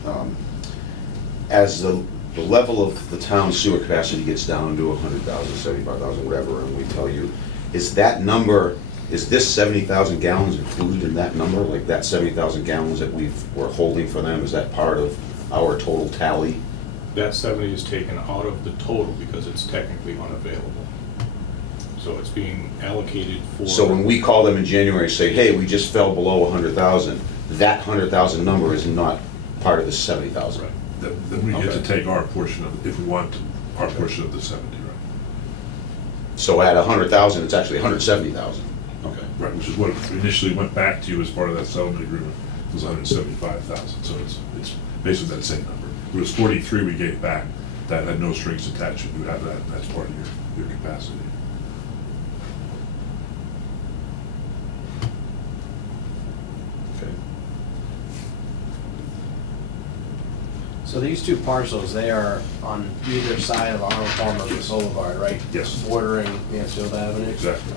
As the level of the town sewer capacity gets down to 100,000, 75,000, whatever, and we tell you, is that number, is this 70,000 gallons included in that number? Like that 70,000 gallons that we're holding for them, is that part of our total tally? That 70 is taken out of the total because it's technically unavailable. So it's being allocated for. So when we call them in January and say, hey, we just fell below 100,000, that 100,000 number is not part of the 70,000? Right. Then we get to take our portion of, if we want to, our portion of the 70, right? So at 100,000, it's actually 170,000? Okay. Right, which is what initially went back to you as part of that settlement agreement, was 175,000, so it's basically that same number. There was 43 we gave back, that had no strings attached, and you have that, and that's part of your capacity. Okay. So these two parcels, they are on either side of Arnold Palmer Boulevard, right? Yes. Bordering Mansfield Avenue? Exactly.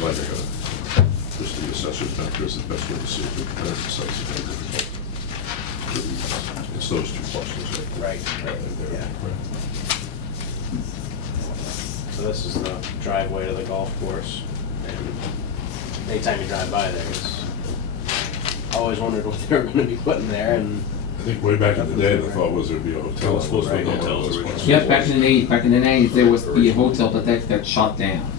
Like just the assessor's map, is the best way to see it, but the sites are very difficult. It's those two parcels. Right, yeah. So this is the driveway to the golf course, and anytime you drive by there, it's always wondered what they were gonna be putting there, and I think way back in the day, the thought was there'd be a hotel. It was supposed to be a hotel. Yeah, back in the 90s, there was the hotel, but that got shut down.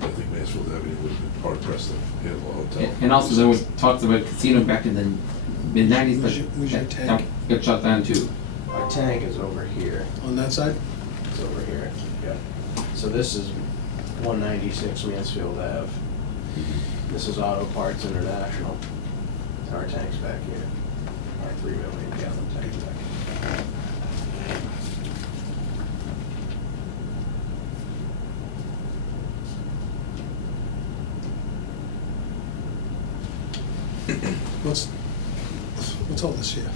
I think Mansfield Avenue would have been hard pressed to handle a hotel. And also there was talks about casino back in the mid-90s, Where's your but tank? that got shut down too. our tank is over here. On that side? It's over here, yeah. So this is 196 Mansfield Ave. This is Auto Parts International. And our tank's back here. Our 3 million gallon tank back here. What's all this here?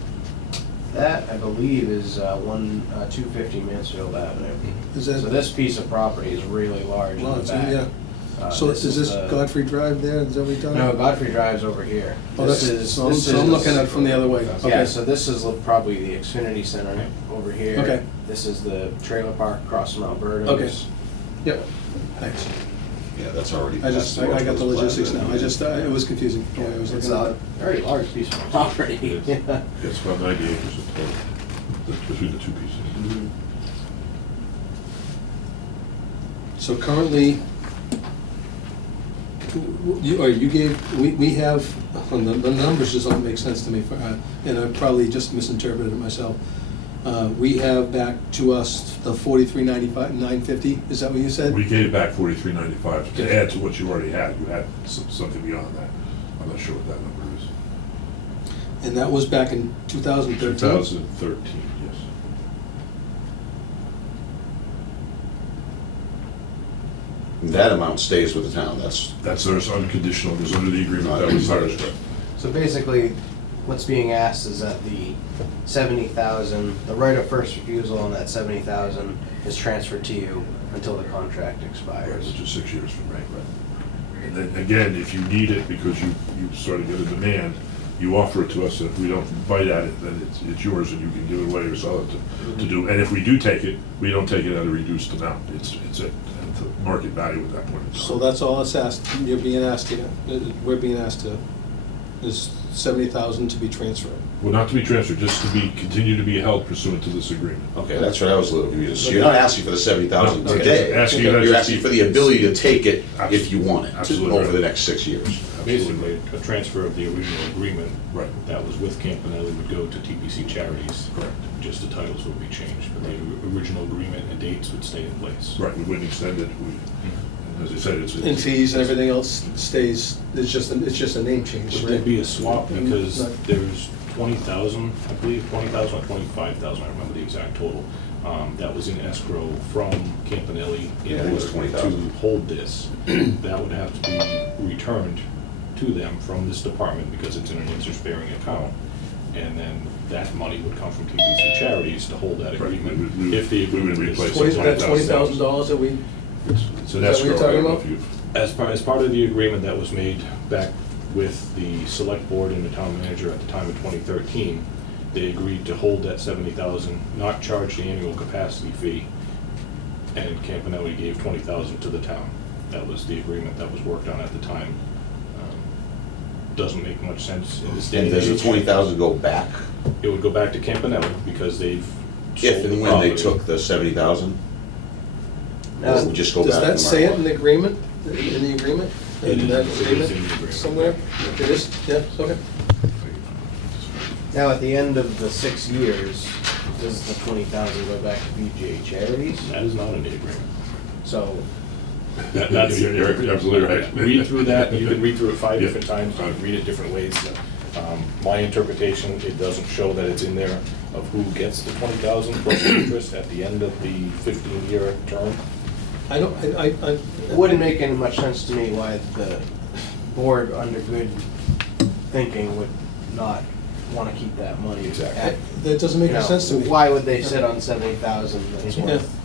That, I believe, is 250 Mansfield Avenue. Is that- So this piece of property is really large in Well, the it's- back. yeah. So is this the- Godfrey Drive there? Is that what you're talking No, about? Godfrey Drive's over here. Oh, This that's, is- so this I'm is- looking at it from the other way. Yeah, Okay. so this is probably the Xfinity Center over here. Okay. This is the trailer park across from Alberta's. Okay. Yep, thanks. Yeah, that's already. I got the logistics now. It was confusing. Yeah, I was It's looking at a it. very large piece of property. It is. Yeah. It's about 90 acres in total, between the two pieces. Mhm. So currently, we have, the numbers just don't make sense to me, and I probably just misinterpreted it myself. We have back to us the 43.95, 950, is that what you said? We gave back 43.95 to add to what you already had. You had something beyond that. I'm not sure what that number is. And that was back in 2013? 2013, yes. That amount stays with the town, That's there's unconditional, there's under the agreement that was ours. So basically, what's being asked is that the 70,000, the right of first refusal on that 70,000 is transferred to you until the contract Right, expires. which is 6 years from right. And then again, if you need it because you sort of get a demand, you offer it to us, and if we don't bite at it, then it's yours and you can give it away or sell it to do. And if we do take it, we don't take it at a reduced amount. It's at the market value at that point in time. So that's all it's asked, you're being asked to, we're being asked to, is 70,000 to be transferred. Well, not to be transferred, just to continue to be held pursuant to this agreement. Okay, that's what I was a little confused. So you're not asking for the 70,000 No, today. asking you You're to- asking for the ability to take it if you want it Absolutely over right. the next 6 years. Basically, a transfer of the original agreement Right. that was with Campanelli would go to TPC Charities. Correct. Just the titles would be changed, but the original agreement and dates would stay in place. Right, we wouldn't extend it. As I said, it's. And fees and everything else stays, it's just a name change, Would right? there be a swap, because Not- there's 20,000, I believe, 20,000 or 25,000, I remember the exact total, that was in escrow from Campanelli Yeah, I in think it was order to 20,000. hold this. That would have to be returned to them from this department because it's in an interest-bearing account. And then that money would come from TPC Charities to hold that Right, agreement. we would- If the we would agreement is replace it. That $20,000 that we, It's an Is that what you're escrow. I talking don't know about? if you've- As part of the agreement that was made back with the select board and the town manager at the time of 2013, they agreed to hold that 70,000, not charge the annual capacity fee, and Campanelli gave 20,000 to the town. That was the agreement that was worked on at the time. Doesn't make much sense in this day And and does the age. 20,000 go back It would go back to Campanelli because they've sold if the and when they property. took the 70,000? Or Now, it would just go back? does no that matter say it what? in the agreement, in the agreement? It In that is in agreement the agreement. somewhere? It is, yeah, okay. Now, at the end of the 6 years, does the 20,000 go back to BJA Charities? That is not in the agreement. So, That's, You're absolutely right. Read through that, you can read through it 5 Yeah. different times, you can read it different ways. My interpretation, it doesn't show that it's in there of who gets the 20,000 plus interest at the end of the 15-year term. I don't, it wouldn't make any much sense to me why the board, under good thinking, would not want to keep that money. Exactly. that doesn't make You any know, sense to me. Why would they sit on 70,000 that's Yeah. worth?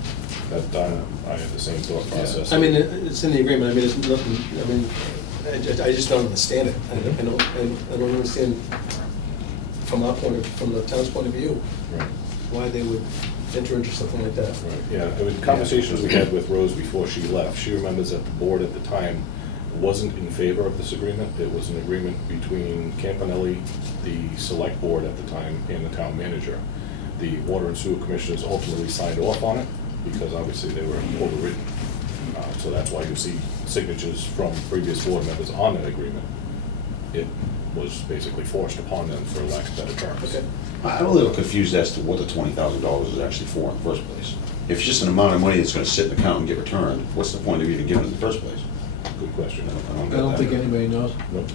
That, I have the same thought process. I mean, it's in the agreement, I mean, it's nothing, I mean, I just don't understand it. I don't understand from our point of, from the town's point of view, Right. why they would enter into something like that. Right, yeah, I mean, conversations we had with Rose before she left, she remembers that the board at the time wasn't in favor of this agreement. It was an agreement between Campanelli, the select board at the time, and the town manager. The water and sewer commissioners ultimately signed off on it, because obviously they were overridden. So that's why you see signatures from previous board members on that agreement. It was basically forced upon them, for lack of better terms. Okay. I'm a little confused as to what the $20,000 is actually for in the first place. If it's just an amount of money that's gonna sit in the account and get returned, what's the point of even giving it in the first place? Good question. I get don't that. think anybody knows. Nope.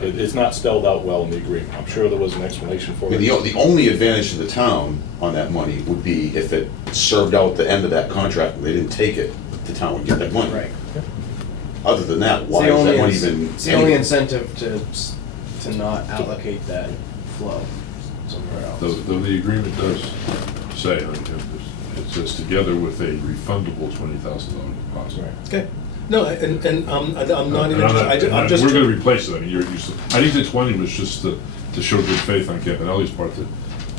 It's not spelled out well in the agreement. I'm sure there was an explanation for I it. mean, the only advantage to the town on that money would be if it served out the end of that contract and they didn't take it, the town would get that money. Right. Other than that, It's why the is that only money ins- even? It's the only incentive to not allocate that flow somewhere else. Though the agreement does say, it says together with a refundable $20,000 deposit. Okay, no, and I'm not even, I'm just. We're gonna replace it, I mean, I think the 20 was just to show good faith on Campanelli's part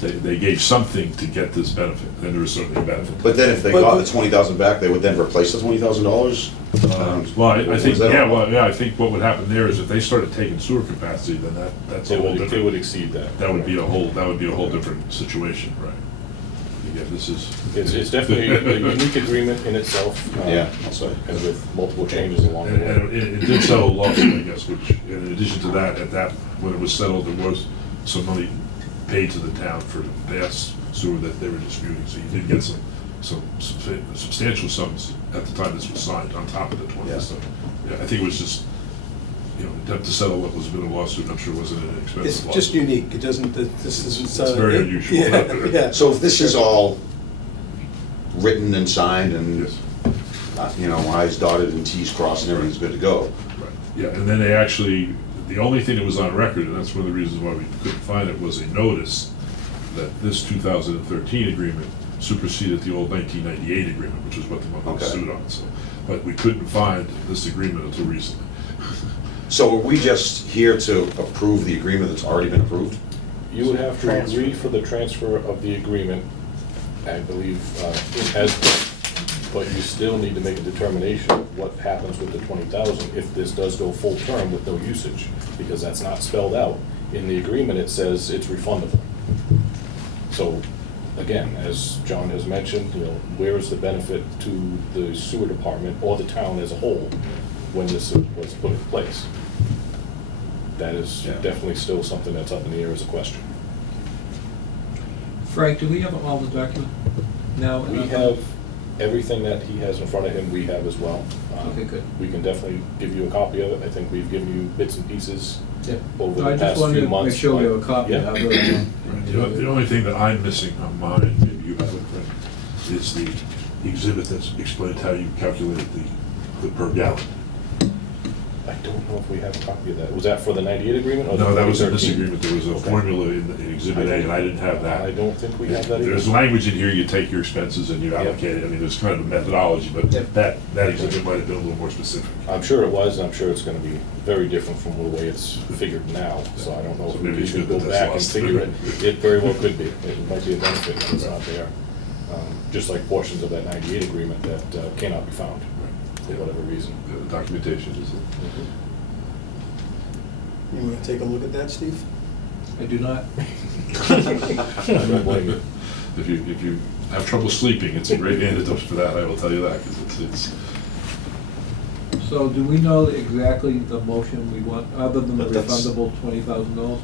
that they gave something to get this benefit, and there was certainly a benefit. But then if they But- got the 20,000 back, they would then replace the $20,000? Well, I think, Was that- I think what would happen there is if they started taking sewer capacity, then that's a It whole would different. exceed that. That would be a whole different situation, right? Again, this is. It's definitely a unique agreement in itself. Yeah, I'll say. And with multiple changes along the way. And it did settle a lawsuit, I guess, which, in addition to that, when it was settled, there was some money paid to the town for past sewer that they were disputing, so you did get some substantial sums at the time this was signed, on top of the 20, Yeah. so, yeah, I think it was just, attempt to settle what was been a lawsuit, I'm sure wasn't an expensive It's lawsuit. just unique, it doesn't, this isn't. It's very unusual. Yeah. So if this is all written and signed and, Yes. i's dotted and t's crossed and everything's good to go, Right, yeah, and then they actually, The only thing that was on record, and that's one of the reasons why we couldn't find it, was a notice that this 2013 agreement superseded the old 1998 agreement, which is what the one was Okay. sued on. So, but we couldn't find this agreement until recently. So are we just here to approve the agreement that's already been approved? You would have to Transfer. agree for the transfer of the agreement, I believe, it has been, but you still need to make a determination of what happens with the 20,000 if this does go full term with no usage, because that's not spelled out. In the agreement, it says it's refundable. So, again, as John has mentioned, where is the benefit to the sewer department or the town as a whole when this was put in place? That is Yeah. definitely still something that's up in the air as a question. Frank, do we have all the documents now? We have everything that he has in front of him, we have as well. Okay, good. We can definitely give you a copy of it. I think we've given you bits and pieces Yeah. over No, I the just past wanted few to months. make sure we have a but- copy. Yeah. I really don't. The only thing that I'm missing on mine, maybe you have it, Fred, is the exhibit that explains how you calculated the per gallon. I don't know if we have a copy of that. Was that for the 98 agreement or the No, that was in 2013? this agreement, there was a Okay. formula in Exhibit A, and I didn't have that. I don't think we have that either. There's language in here, you take your expenses and you allocate it, I mean, there's kind of a methodology, but that exhibit might have been a little more specific. I'm sure it was, and I'm sure it's gonna be very different from the way it's figured now, so I don't know So if we maybe it's should good go that that's back and lost. figure it. It very well could be. It might be a benefit when it's not there. Just like portions of that 98 agreement that cannot be found for whatever reason. The documentation is, You wanna take a look at that, Steve? I do not. I don't blame you. if you have trouble sleeping, it's a great antidote for that, I will tell you that, because it's, So do we know exactly the motion we want, other than the But that's- refundable $20,000?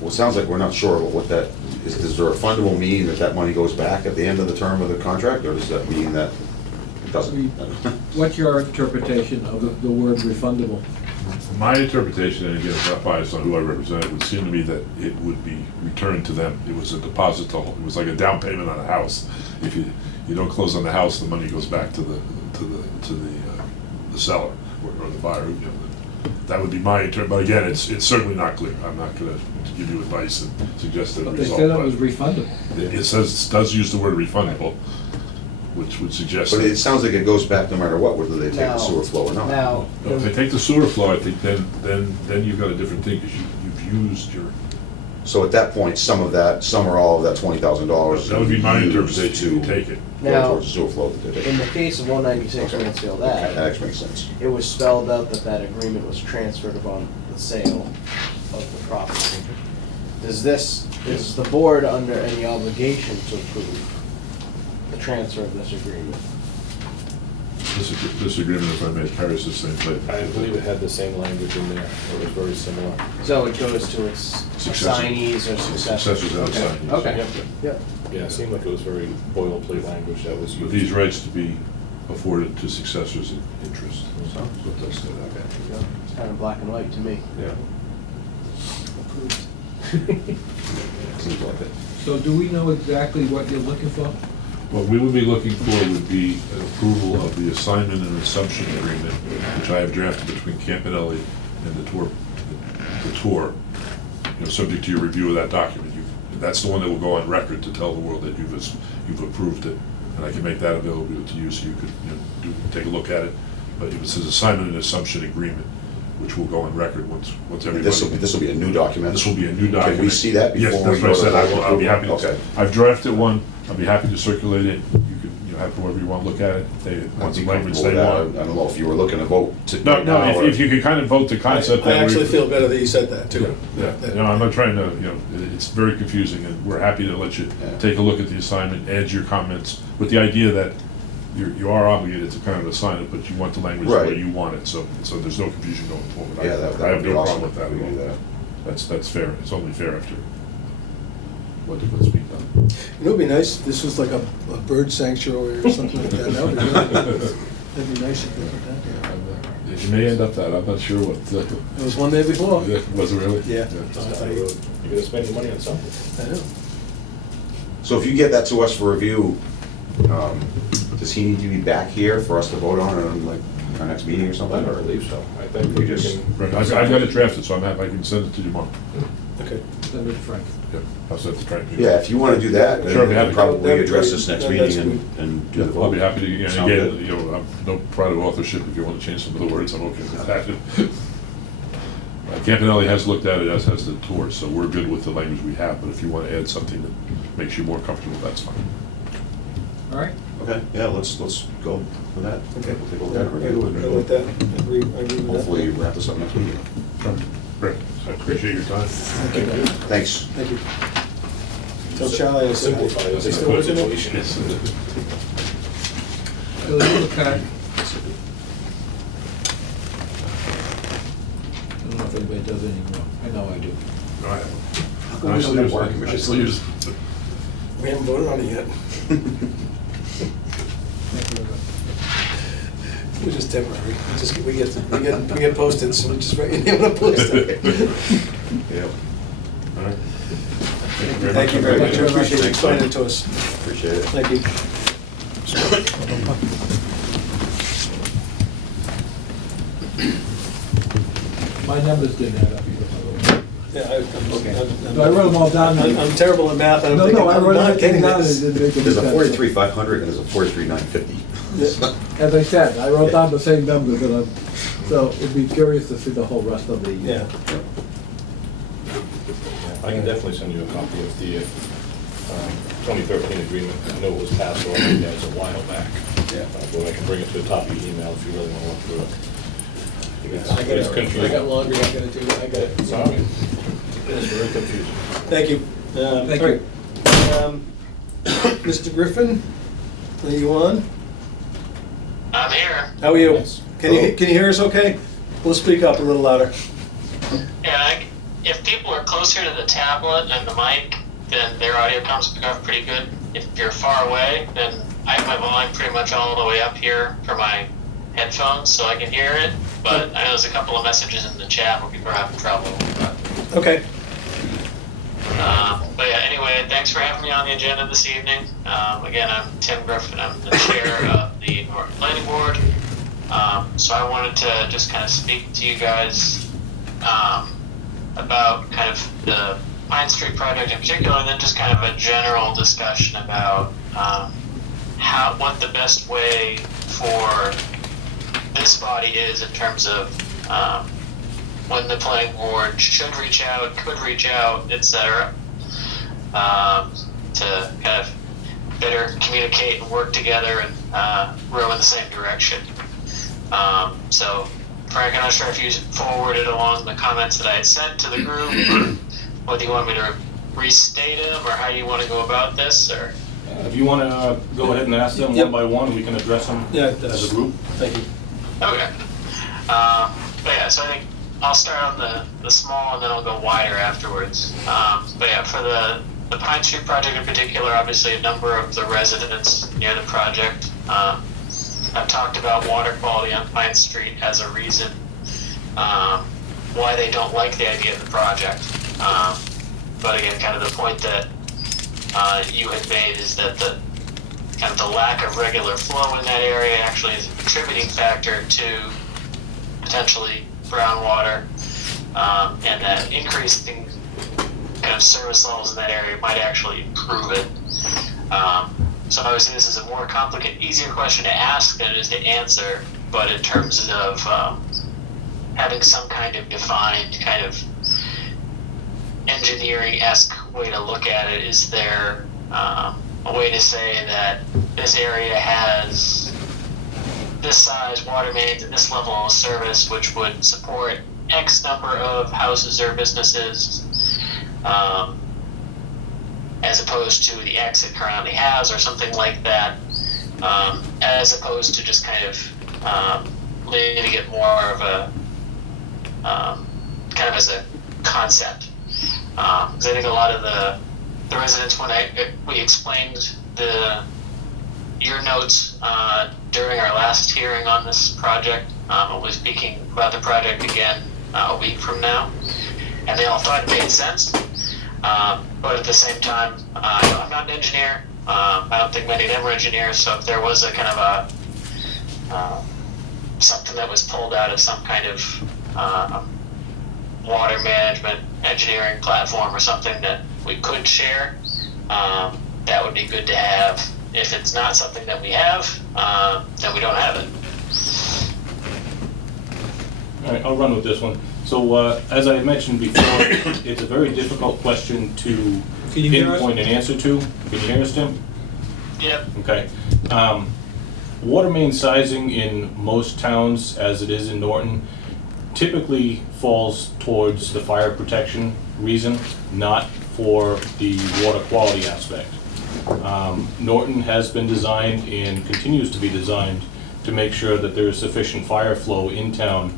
Well, it sounds like we're not sure about what that, is there a fundable meaning that money goes back at the end of the term of the contract, or does that mean that it doesn't? What's your interpretation of the word refundable? my interpretation, and again, it's not biased on who I represent, it would seem to me that it would be returned to them. It was a deposit to, it was like a down payment on a house. If you don't close on the house, the money goes back to the seller or the buyer. That would be my but again, it's certainly not clear. I'm not gonna give you advice and suggest that it But they resolve. said it was refundable. It says, does use the word refundable, which would suggest But that. it sounds like it goes back no matter what, whether they take the Now- sewer flow or not. Now, If they take the sewer flow, I think then you've got a different thing, because you've used your, So at that point, some of that, some or all of that $20,000. that would be my used interpretation, you to take it. Go Now, towards the sewer flow that they in take. the case of 196 Mansfield That Ave, actually makes sense. it was spelled out that that agreement was transferred upon the sale of the property. Does the board under any obligation to approve the transfer of this agreement? This agreement, if I may, carries the same thing. I believe it had the same language in there. It was very similar. So it goes to its Successor. assignees or successors? Successors and Okay. assignees. Okay, Yep. yep. Yeah, it seemed like it was very boilerplate language that was With used. these rights to be afforded to successors in interest. So that's what that said. Okay, there you go. It's kind of black and white to me. Yeah. Seems like it. So do we know exactly what you're looking for? What we would be looking for would be an approval of the assignment and assumption agreement, which I have drafted between Campanelli and the tour, subject to your review of that document. That's the one that will go on record to tell the world that you've approved it, and I can make that available to you so you could take a look at it. But it says assignment and assumption agreement, which will go on record once everybody. This will be a new document? This will be a new document. Can we see that before? Yes, that's we what I go to said, vote? I'll be happy to. Okay. I've drafted one, I'll be happy to circulate it, you can, have whoever you want to look at it, they, I'd once be the language comfortable they with that. want. I don't know if you were looking to vote to. No, right now, no, or- if you could kind of vote the concept. I that actually we- feel better that you said that, too. Yeah, I'm not trying to, it's very confusing, and we're happy to let you Yeah. take a look at the assignment, add your comments, with the idea that you are obligated to kind of assign it, but you want the language the way Right. you want it, so there's no confusion going forward. Yeah, that I have would be no awesome problem with that if we at do all. that. That's fair, it's only fair after what's being done. You know, it'd be nice, this was like a bird sanctuary or something like that. That'd be nice if they put that there. It may end up that, I'm not sure what. There was one there before. Was it really? Yeah. It's down the road. You're gonna spend your money on something. I know. So if you get that to us for review, does he need to be back here for us to vote on it? And like, our next meeting or I something? don't believe so. I think We we just- can. Right, I've got it drafted, so I'm happy, I can send it to you tomorrow. Okay. Send it to Frank. Yeah, I'll send it to Frank. Yeah, if you wanna do that, then Sure, I'd be we happy can to. probably That'd be address great. this next No, meeting that's and do Yeah, the vote. I'll be happy to, and Sound again, good? you know, I'm no pride of authorship, if you want to change some of the words, I'm okay with that. Campanelli has looked at it, as has the tour, so we're good with the language we have, but if you want to add something that makes you more comfortable, that's fine. All right? Okay, yeah, let's go with that. Okay. We'll take a look Yeah, at it, review it, I like that. I agree with that. hopefully wrap this up next meeting. Great, so I appreciate your time. Thank you. Thanks. Thank you. Tell Charlie I said hi. Simplify Is he this still working on it? situation. Bill, you look at, I don't know if anybody does anymore. I know I do. No, I haven't. How come we don't have water commission? I still use it. We haven't voted on it yet. Thank you very much. We're just temporary. We get posted, so we just write your name on a post-it. Yep, All right. Thank you very much. I appreciate you Thanks, explaining Mike. it to us. appreciate it. Thank you. My numbers didn't add up either, by the way. Yeah, So I wrote them all down. I'm terrible at math, and No, I'm no, thinking, I I'm wrote not everything getting down and this. it didn't make any There's a sense. 43,500 and there's a 43,950. As I said, I wrote down the same numbers, and so it'd be curious to see the whole rest of the. Yeah. I can definitely send you a copy of the 2013 agreement. I know it was passed on you guys a while back. Yeah. But I can bring it to the top of your email if you really want to look through it. It's I confusing. got laundry I gotta do. I got it. Sorry. It's very confusing. Thank you. Thank all you. right. Mr. Griffin, are you on? I'm here. How are you? Yes. Can you hear us okay? We'll speak up a little louder. Yeah, if people are closer to the tablet and the mic, then their audio comes off pretty good. If you're far away, then I have my volume pretty much all the way up here for my headphones, so I can hear it. But I know there's a couple of messages in the chat where people are having trouble. Okay. But yeah, anyway, thanks for having me on the agenda this evening. Again, I'm Tim Griffin. I'm the chair of the Norton Planning Board. So I wanted to just kind of speak to you guys about kind of the Pine Street project in particular, and then just kind of a general discussion about what the best way for this body is in terms of when the planning board should reach out, could reach out, etc. To kind of better communicate and work together and row in the same direction. So, Frank, I'm not sure if you forwarded along the comments that I had sent to the group, or whether you want me to restate them, or how you want to go about this, or... If you want to go ahead and ask them Yep. one by one, we can address them Yeah, as a group. Thank you. Okay. But yeah, so I think I'll start on the small and then I'll go wider afterwards. But yeah, for the Pine Street project in particular, obviously a number of the residents near the project have talked about water quality on Pine Street as a reason why they don't like the idea of the project. But again, kind of the point that you had made is that the kind of the lack of regular flow in that area actually is a contributing factor to potentially brown water, and that increasing kind of service levels in that area might actually improve it. So obviously this is a more complicated, easier question to ask than it is to answer, but in terms of having some kind of defined kind of engineering-esque way to look at it, is there a way to say that this area has this size water mains and this level of service, which would support X number of houses or businesses, as opposed to the X it currently has, or something like that, as opposed to just kind of leaving it more of a kind of as a concept. Because I think a lot of the residents, when we explained your notes during our last hearing on this project, we'll be speaking about the project again a week from now, and they all thought it made sense. But at the same time, I'm not an engineer. I don't think many of them are engineers, so if there was a kind of something that was pulled out of some kind of water management engineering platform or something that we could share, that would be good to have. If it's not something that we have, then we don't have it. All right, I'll run with this one. So, as I mentioned before, it's a very difficult question to Can you hear us? pinpoint an answer to. Can you hear us, Tim? Yep. Okay. Water main sizing in most towns, as it is in Norton, typically falls towards the fire protection reason, not for the water quality aspect. Norton has been designed and continues to be designed to make sure that there is sufficient fire flow in town,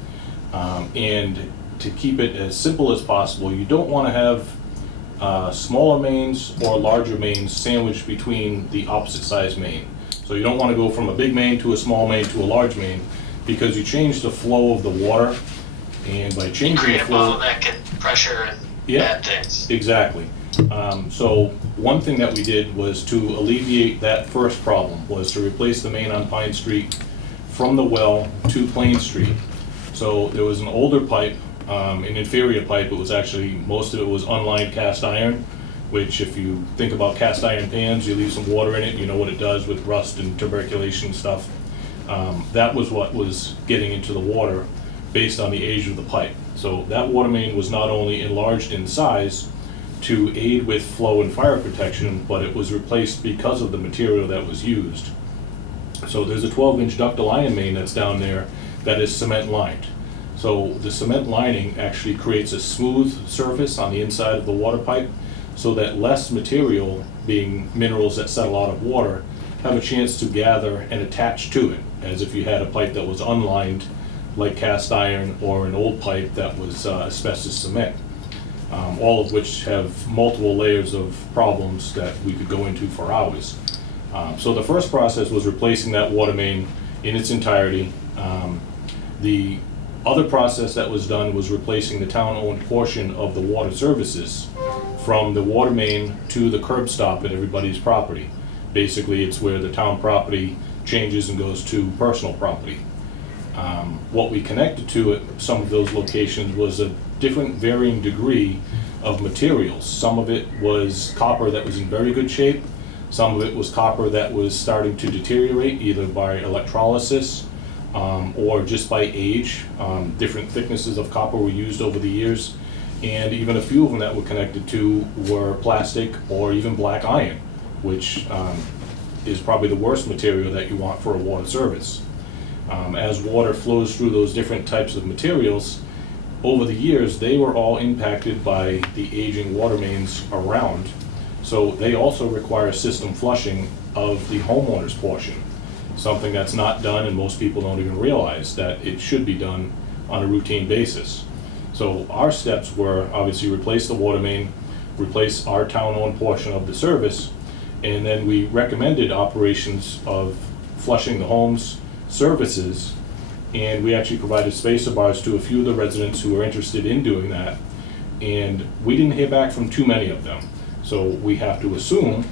and to keep it as simple as possible. You don't want to have smaller mains or larger mains sandwiched between the opposite size main. So you don't want to go from a big main to a small main to a large main, because you change the flow of the water, and by changing the Create a flow... bottleneck and pressure and Yeah. bad things. Exactly. So one thing that we did was to alleviate that first problem, was to replace the main on Pine Street from the well to Plain Street. So there was an older pipe, an inferior pipe. It was actually, most of it was unlined cast iron, which if you think about cast iron pans, you leave some water in it, you know what it does with rust and tuberculation stuff. That was what was getting into the water based on the age of the pipe. So that water main was not only enlarged in size to aid with flow and fire protection, but it was replaced because of the material that was used. So there's a 12-inch ductile iron main that's down there that is cement lined. So the cement lining actually creates a smooth surface on the inside of the water pipe, so that less material, being minerals that settle out of water, have a chance to gather and attach to it, as if you had a pipe that was unlined, like cast iron, or an old pipe that was asbestos cement, all of which have multiple layers of problems that we could go into for hours. So the first process was replacing that water main in its entirety. The other process that was done was replacing the town-owned portion of the water services from the water main to the curb stop at everybody's property. Basically, it's where the town property changes and goes to personal property. What we connected to at some of those locations was a different varying degree of materials. Some of it was copper that was in very good shape. Some of it was copper that was starting to deteriorate, either by electrolysis or just by age. Different thicknesses of copper were used over the years, and even a few of them that were connected to were plastic or even black iron, which is probably the worst material that you want for a water service. As water flows through those different types of materials, over the years, they were all impacted by the aging water mains around. So they also require system flushing of the homeowner's portion, something that's not done, and most people don't even realize that it should be done on a routine basis. So our steps were obviously replace the water main, replace our town-owned portion of the service, and then we recommended operations of flushing the home's services, and we actually provided spacer bars to a few of the residents who were interested in doing that, and we didn't hear back from too many of them. So we have to assume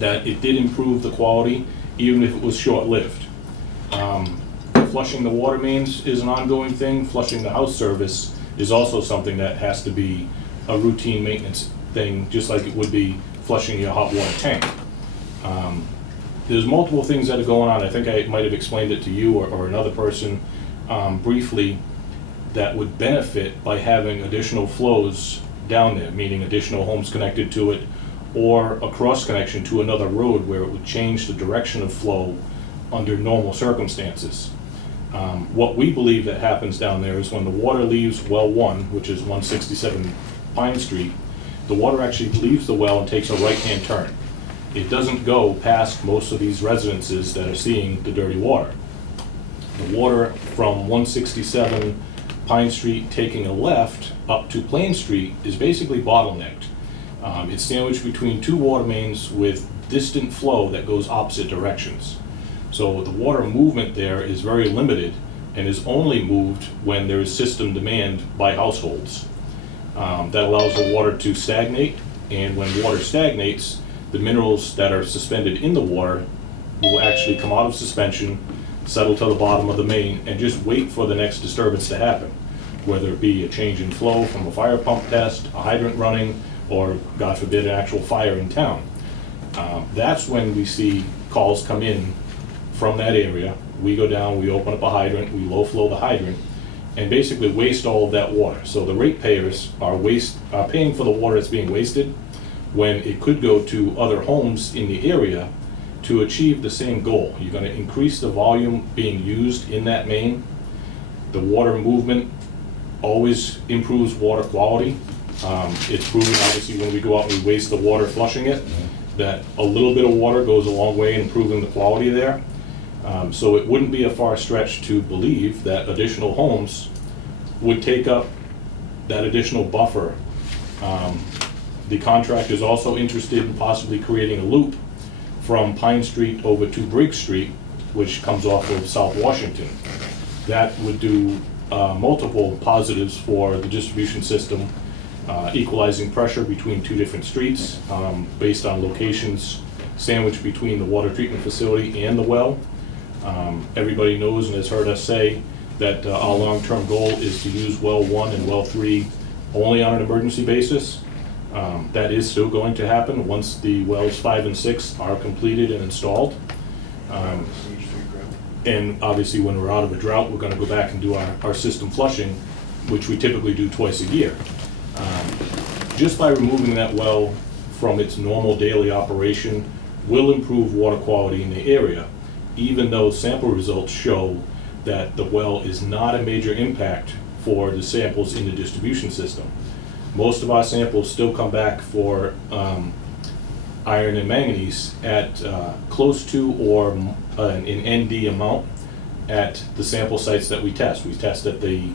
that it did improve the quality, even if it was short-lived. Flushing the water mains is an ongoing thing. Flushing the house service is also something that has to be a routine maintenance thing, just like it would be flushing your hot water tank. There's multiple things that are going on. I think I might have explained it to you or another person briefly, that would benefit by having additional flows down there, meaning additional homes connected to it, or a cross connection to another road where it would change the direction of flow under normal circumstances. What we believe that happens down there is when the water leaves well 1, which is 167 Pine Street, the water actually leaves the well and takes a right-hand turn. It doesn't go past most of these residences that are seeing the dirty water. The water from 167 Pine Street taking a left up to Plain Street is basically bottlenecked. It's sandwiched between two water mains with distant flow that goes opposite directions. So the water movement there is very limited and is only moved when there is system demand by households. That allows the water to stagnate, and when water stagnates, the minerals that are suspended in the water will actually come out of suspension, settle to the bottom of the main, and just wait for the next disturbance to happen, whether it be a change in flow from a fire pump test, a hydrant running, or God forbid, an actual fire in town. That's when we see calls come in from that area. We go down, we open up a hydrant, we low flow the hydrant, and basically waste all of that water. So the ratepayers are paying for the water that's being wasted, when it could go to other homes in the area to achieve the same goal. You're gonna increase the volume being used in that main. The water movement always improves water quality. It's proven, obviously, when we go out and we waste the water flushing it, that a little bit of water goes a long way in improving the quality there. So it wouldn't be a far stretch to believe that additional homes would take up that additional buffer. The contractor is also interested in possibly creating a loop from Pine Street over to Briggs Street, which comes off of South Washington. That would do multiple positives for the distribution system, equalizing pressure between two different streets based on locations sandwiched between the water treatment facility and the well. Everybody knows and has heard us say that our long-term goal is to use well 1 and well 3 only on an emergency basis. That is still going to happen once the wells 5 and 6 are completed and installed. And obviously, when we're out of a drought, we're going to go back and do our system flushing, which we typically do twice a year. Just by removing that well from its normal daily operation will improve water quality in the area, even though sample results show that the well is not a major impact for the samples in the distribution system. Most of our samples still come back for iron and manganese at close to or an ND amount at the sample sites that we test. We test at the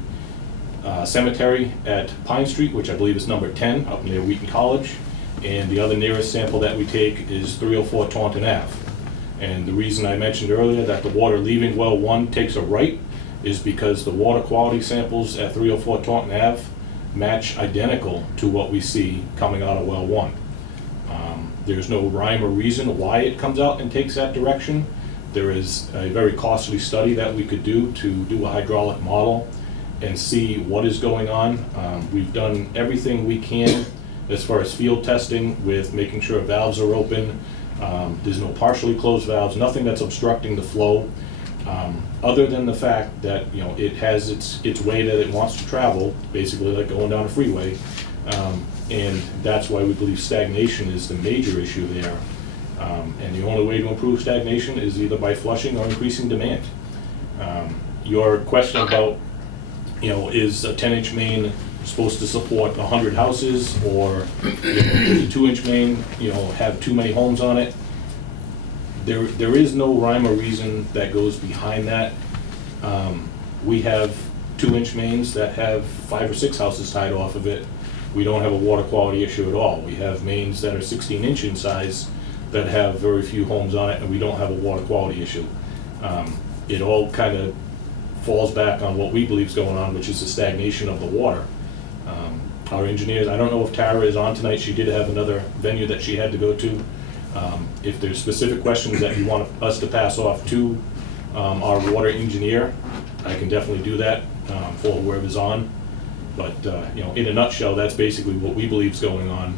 cemetery at Pine Street, which I believe is number 10 up near Wheaton College, and the other nearest sample that we take is 304 Taunton Ave. And the reason I mentioned earlier that the water leaving well 1 takes a right is because the water quality samples at 304 Taunton Ave match identical to what we see coming out of well 1. There's no rhyme or reason why it comes out and takes that direction. There is a very costly study that we could do to do a hydraulic model and see what is going on. We've done everything we can as far as field testing with making sure valves are open. There's no partially closed valves, nothing that's obstructing the flow, other than the fact that it has its way that it wants to travel, basically like going down a freeway, and that's why we believe stagnation is the major issue there. And the only way to improve stagnation is either by flushing or increasing demand. Your question about, is a 10-inch main supposed to support 100 houses, or does a 2-inch main, have too many homes on it? There is no rhyme or reason that goes behind that. We have 2-inch mains that have 5 or 6 houses tied off of it. We don't have a water quality issue at all. We have mains that are 16-inch in size that have very few homes on it, and we don't have a water quality issue. It all kind of falls back on what we believe is going on, which is the stagnation of the water. Our engineers, I don't know if Tara is on tonight, she did have another venue that she had to go to. If there's specific questions that you want us to pass off to our water engineer, I can definitely do that for whoever's on. But in a nutshell, that's basically what we believe is going on.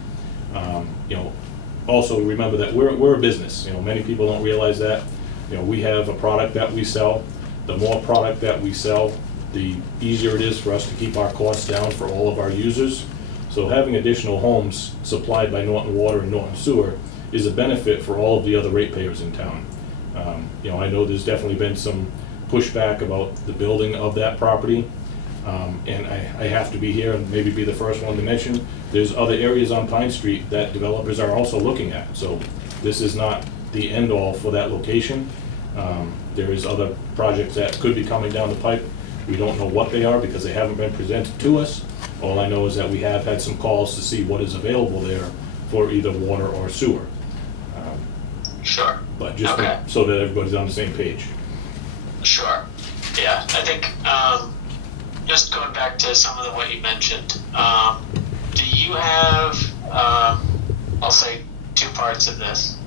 Also remember that we're a business. Many people don't realize that. We have a product that we sell. The more product that we sell, the easier it is for us to keep our costs down for all of our users. So having additional homes supplied by Norton Water and Norton Sewer is a benefit for all of the other ratepayers in town. I know there's definitely been some pushback about the building of that property. And I have to be here and maybe be the first one to mention, there's other areas on Pine Street that developers are also looking at. So this is not the end all for that location. There is other projects that could be coming down the pipe. We don't know what they are because they haven't been presented to us. All I know is that we have had some calls to see what is available there for either water or sewer. Sure. But just so that everybody's on the same page. Sure. Yeah, I think just going back to some of what you mentioned, do you have, I'll say 2 parts of this.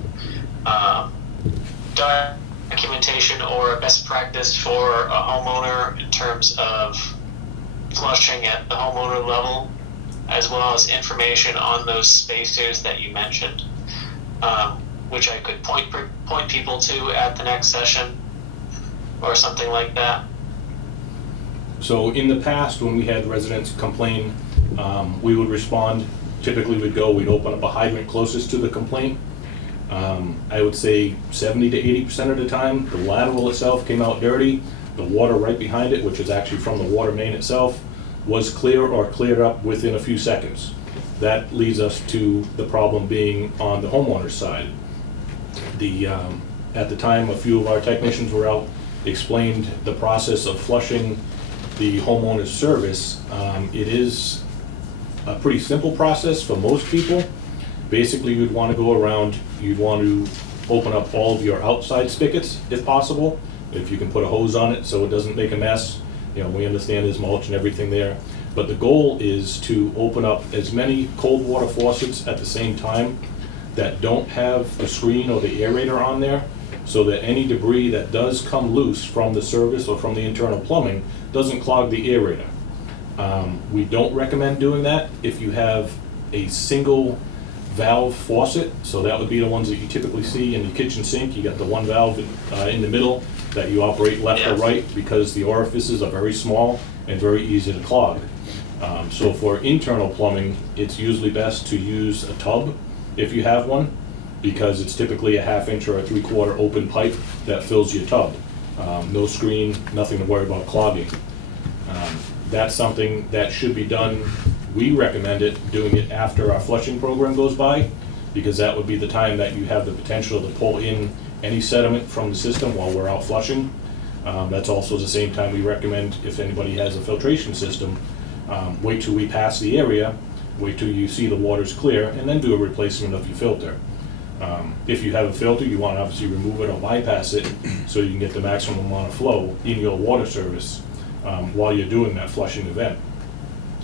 documentation or a best practice for a homeowner in terms of flushing at the homeowner level, as well as information on those spacers that you mentioned, which I could point people to at the next session or something like that? So in the past, when we had residents complain, we would respond. Typically we'd open up a hydrant closest to the complaint. I would say 70 to 80% of the time, the lateral itself came out dirty. The water right behind it, which is actually from the water main itself, was clear or cleared up within a few seconds. That leads us to the problem being on the homeowner's side. At the time, a few of our technicians were out, explained the process of flushing the homeowner's service. It is a pretty simple process for most people. Basically, you'd want to go around, you'd want to open up all of your outside spigots if possible. If you can put a hose on it so it doesn't make a mess. You know, we understand there's mulch and everything there. But the goal is to open up as many cold water faucets at the same time that don't have the screen or the aerator on there, so that any debris that does come loose from the service or from the internal plumbing doesn't clog the aerator. We don't recommend doing that if you have a single valve faucet, so that would be the ones that you typically see in the kitchen sink. You got the one valve in the middle that you operate left or right, because the orifices are very small and very easy to clog. So for internal plumbing, it's usually best to use a tub if you have one, because it's typically a 1/2 inch or a 3/4 open pipe that fills your tub. No screen, nothing to worry about clogging. That's something that should be done. We recommend doing it after our flushing program goes by, because that would be the time that you have the potential to pull in any sediment from the system while we're out flushing. That's also the same time we recommend, if anybody has a filtration system, wait till we pass the area, wait till you see the water's clear, and then do a replacement of your filter. If you have a filter, you want to obviously remove it or bypass it so you can get the maximum amount of flow in your water service while you're doing that flushing event.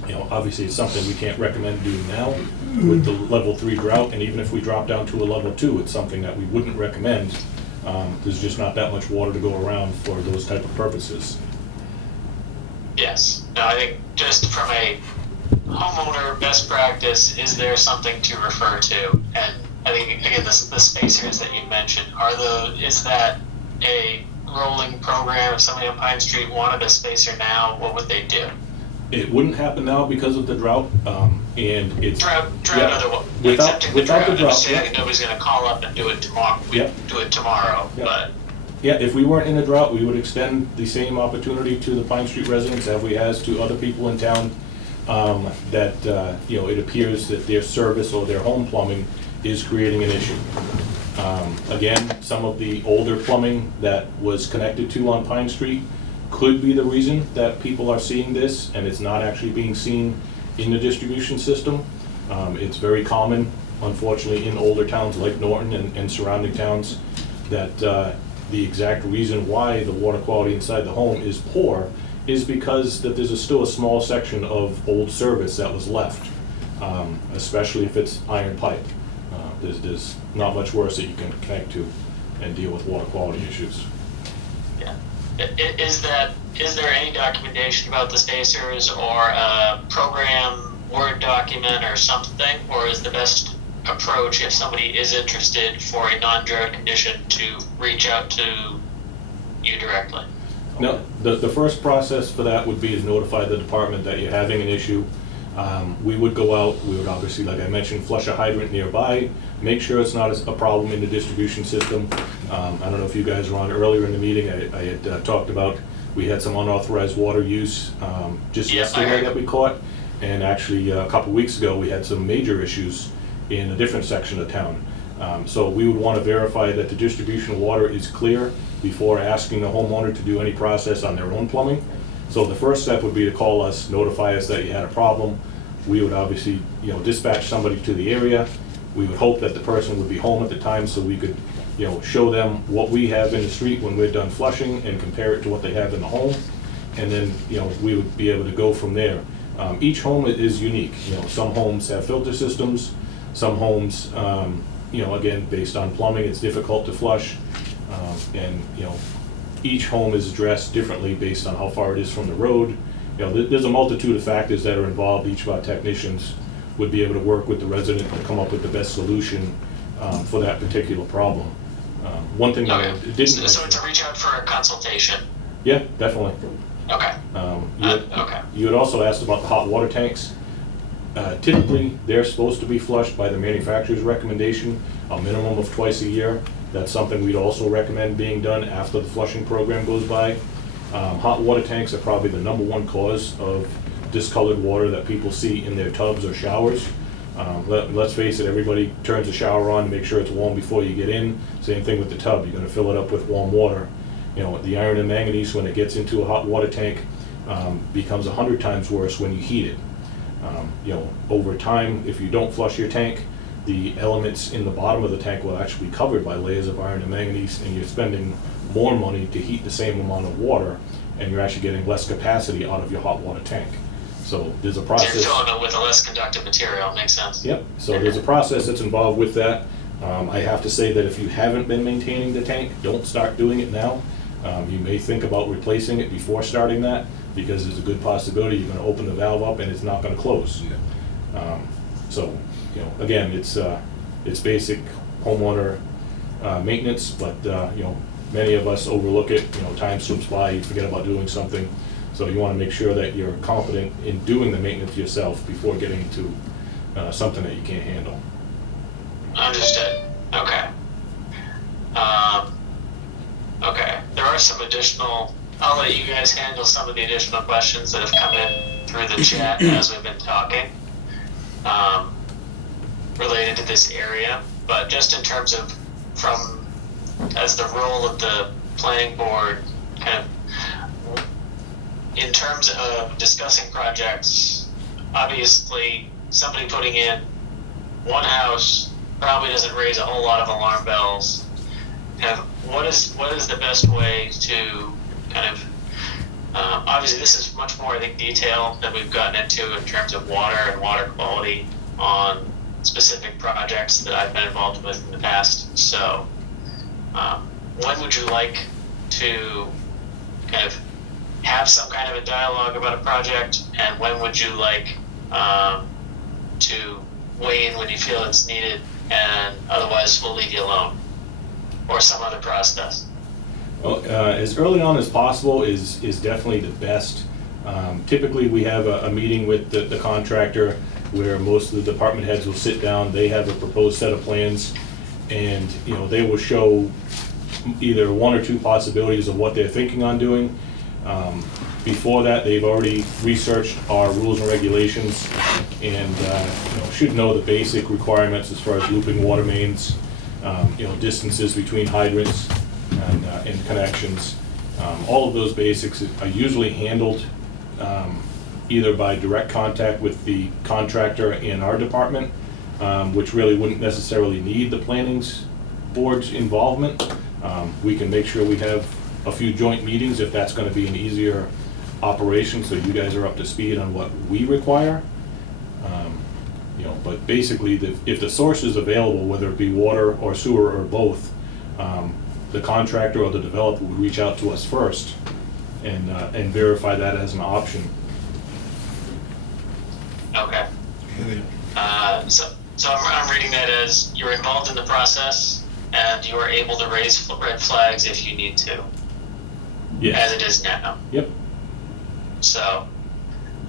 You know, obviously it's something we can't recommend doing now with the level 3 drought, and even if we drop down to a level 2, it's something that we wouldn't recommend. There's just not that much water to go around for those type of purposes. Yes. No, I think just from a homeowner best practice, is there something to refer to? And I think, again, the spacers that you mentioned, is that a rolling program? If somebody on Pine Street wanted a spacer now, what would they do? It wouldn't happen now because of the drought, and it's... Drought yeah, accepting the drought. the drought, I'm nobody's going to call up and do it tomorrow. Do it tomorrow, Yeah. but... Yeah, if we weren't in a drought, we would extend the same opportunity to the Pine Street residents as we has to other people in town, that, you know, it appears that their service or their home plumbing is creating an issue. Again, some of the older plumbing that was connected to on Pine Street could be the reason that people are seeing this, and it's not actually being seen in the distribution system. It's very common, unfortunately, in older towns like Norton and surrounding towns, that the exact reason why the water quality inside the home is poor is because that there's still a small section of old service that was left, especially if it's iron pipe. There's not much worse that you can connect to and deal with water quality issues. Yeah. Is there any documentation about the spacers, or a program Word document or something, or is the best approach, if somebody is interested for a non-drought condition, to reach out to you directly? No, the first process for that would be to notify the department that you're having an issue. We would go out, we would obviously, like I mentioned, flush a hydrant nearby, make sure it's not a problem in the distribution system. I don't know if you guys were on earlier in the meeting, I had talked about, we had some unauthorized water use just yesterday that we caught, and actually a couple weeks ago we had some major issues in a different section of town. So we would want to verify that the distribution water is clear before asking the homeowner to do any process on their own plumbing. So the first step would be to call us, notify us that you had a problem. We would obviously, you know, dispatch somebody to the area. We would hope that the person would be home at the time so we could, you know, show them what we have in the street when we're done flushing and compare it to what they have in the home. And then, you know, we would be able to go from there. Each home is unique. You know, some homes have filter systems. Some homes, you know, again, based on plumbing, it's difficult to flush. And, each home is addressed differently based on how far it is from the road. There's a multitude of factors that are involved. Each of our technicians would be able to work with the resident to come up with the best solution for that particular problem. One thing that I didn't So mention- to reach out for a consultation. Yeah, definitely. Okay. Okay. You had also asked about the hot water tanks. Typically, they're supposed to be flushed by the manufacturer's recommendation, a minimum of twice a year. That's something we'd also recommend being done after the flushing program goes by. Hot water tanks are probably the #1 cause of discolored water that people see in their tubs or showers. Let's face it, everybody turns the shower on to make sure it's warm before you get in. Same thing with the tub, you're gonna fill it up with warm water. The iron and manganese, when it gets into a hot water tank, becomes 100 times worse when you heat it. Over time, if you don't flush your tank, the elements in the bottom of the tank will actually be covered by layers of iron and manganese, and you're spending more money to heat the same amount of water, and you're actually getting less capacity out of your hot water tank. So there's a So process. you're filling it with a less conductive material, makes sense. Yep, so there's a process that's involved with that. I have to say that if you haven't been maintaining the tank, don't start doing it now. You may think about replacing it before starting that, because there's a good possibility you're gonna open the valve up and it's not gonna close. So, again, it's basic homeowner maintenance, but, many of us overlook it. Time slips by, you forget about doing something. So you wanna make sure that you're competent in doing the maintenance yourself before getting into something that you can't handle. Understood. Okay. Okay. There are some additional, I'll let you guys handle some of the additional questions that have come in through the chat as we've been talking, related to this area. But just in terms of as the role of the planning board, kind of, in terms of discussing projects, obviously somebody putting in one house probably doesn't raise a whole lot of alarm bells. Kind of, what is the best way to kind of, obviously this is much more, I think, detail than we've gotten into in terms of water and water quality on specific projects that I've been involved with in the past. So, when would you like to kind of have some kind of a dialogue about a project, and when would you like to weigh in when you feel it's needed, and otherwise we'll leave you alone, or some other process? Well, as early on as possible is definitely the best. Typically, we have a meeting with the contractor where most of the department heads will sit down. They have a proposed set of plans, and they will show either one or two possibilities of what they're thinking on doing. Before that, they've already researched our rules and regulations, and should know the basic requirements as far as looping water mains, distances between hydrants and connections. All of those basics are usually handled either by direct contact with the contractor and our department, which really wouldn't necessarily need the planning board's involvement. We can make sure we have a few joint meetings if that's going to be an easier operation, so you guys are up to speed on what we require. But basically, if the source is available, whether it be water or sewer or both, the contractor or the developer would reach out to us first and verify that as an option. Okay. So I'm reading that as you're involved in the process and you are able to raise red flags if you need to. Yes. As it is now. Yep. So,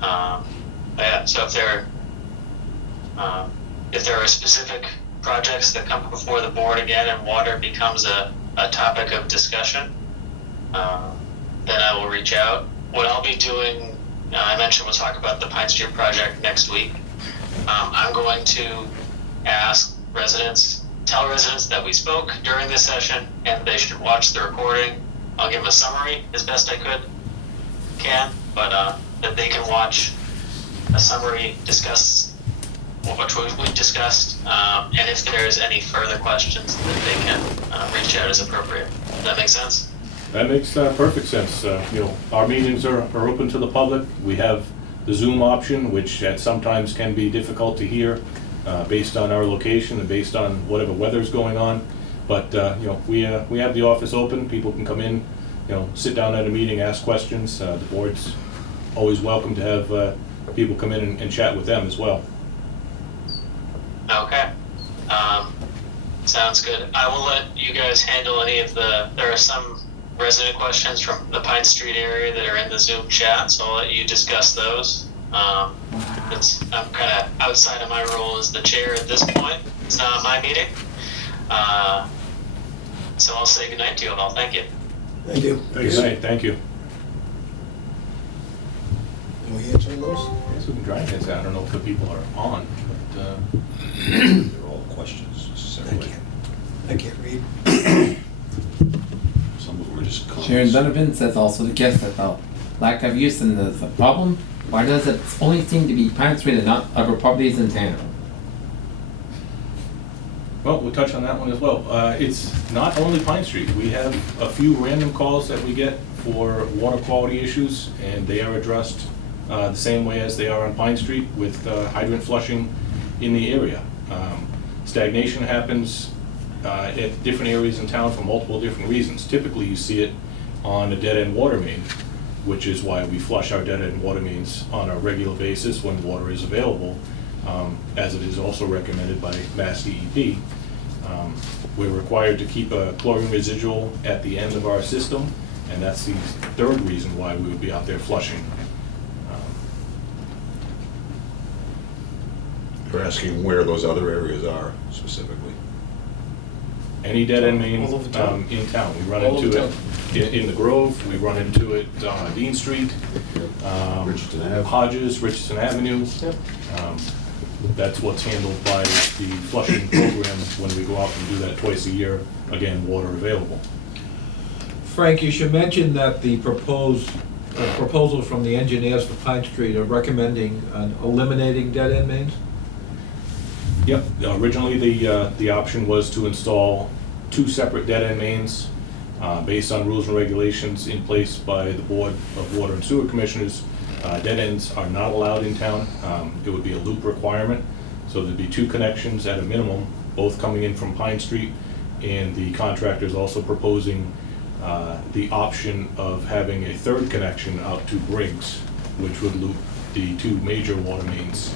yeah. So if there are specific projects that come before the board again and water becomes a topic of discussion, then I will reach out. What I'll be doing, I mentioned we'll talk about the Pine Street project next week. I'm going to tell residents that we spoke during this session and they should watch the recording. I'll give them a summary as best I can, but that they can watch a summary, discuss what we've discussed, and if there's any further questions, that they can reach out as appropriate. Does that make sense? That makes perfect sense. Our meetings are open to the public. We have the Zoom option, which sometimes can be difficult to hear based on our location and based on whatever weather's going on. But, you know, we have the office open, people can come in, you know, sit down at a meeting, ask questions. The board's always welcome to have people come in and chat with them as well. Okay. Sounds good. I will let you guys handle any of there are some resident questions from the Pine Street area that are in the Zoom chat, so I'll let you discuss those. I'm kind of outside of my role as the chair at this point. It's not my meeting. So I'll say goodnight to you all. Thank you. Thank you. Good night, thank you. Can we answer those? I guess we can try and answer. I don't know if the people are on, but, They're all questions necessarily. I can't read. Some of them are just comments. Sharon Donovan says also the guest that the lack of use and is a problem. Why does it only seem to be Pine Street and not other properties in town? well, we'll touch on that one as well. It's not only Pine Street. We have a few random calls that we get for water quality issues, and they are addressed the same way as they are on Pine Street with hydrant flushing in the area. Stagnation happens at different areas in town for multiple different reasons. Typically, you see it on a dead-end water main, which is why we flush our dead-end water mains on a regular basis when water is available, as it is also recommended by Mass DEP. We're required to keep a chlorine residual at the end of our system, and that's the third reason why we would be out there flushing. They're asking where those other areas are specifically. Any dead-end main All over town. in town. We run All into over it in the Grove, we run into it on Dean Street, Richardson Ave. Hodges, Richardson Avenue. Yep. That's what's handled by the flushing program when we go out and do that twice a year. Again, water available. Frank, you should mention that the proposals from the engineers for Pine Street are recommending eliminating dead-end mains? Yep, originally the option was to install 2 separate dead-end mains based on rules and regulations in place by the Board of Water and Sewer Commissioners. Dead ends are not allowed in town. It would be a loop requirement, so there'd be 2 connections at a minimum, both coming in from Pine Street, and the contractor is also proposing the option of having a 3rd connection out to Briggs, which would loop the 2 major water mains,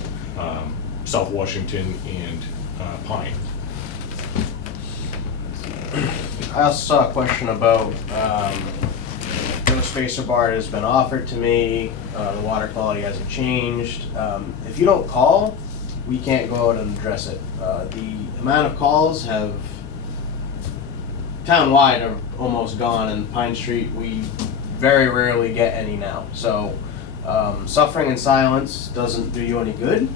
South Washington and Pine. I also saw a question about, no spacer bar has been offered to me, the water quality hasn't changed. If you don't call, we can't go out and address it. The amount of calls have, town-wide, are almost gone, and Pine Street, we very rarely get any now. So, suffering in silence doesn't do you any good.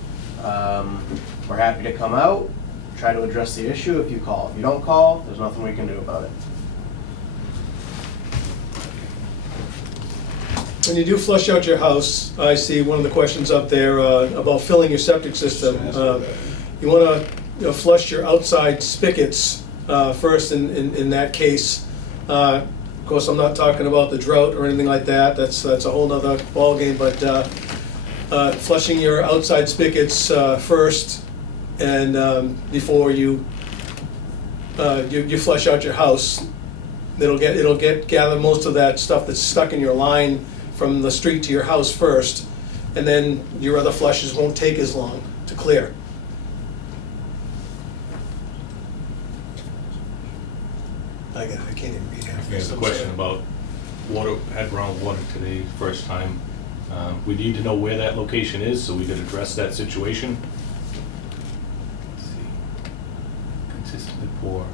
We're happy to come out, try to address the issue if you call. If you don't call, there's nothing we can do about it. When you do flush out your house, I see one of the questions up there about filling your septic system. You want to flush your outside spigots first in that case. Of course, I'm not talking about the drought or anything like that. That's a whole nother ballgame. But flushing your outside spigots first, and before you flush out your house, it'll gather most of that stuff that's stuck in your line from the street to your house first, and then your other flushes won't take as long to clear. I can't even read half There's this. a question about water, had groundwater today, first time. We need to know where that location is so we could address that situation. Let's see. Consistently poor.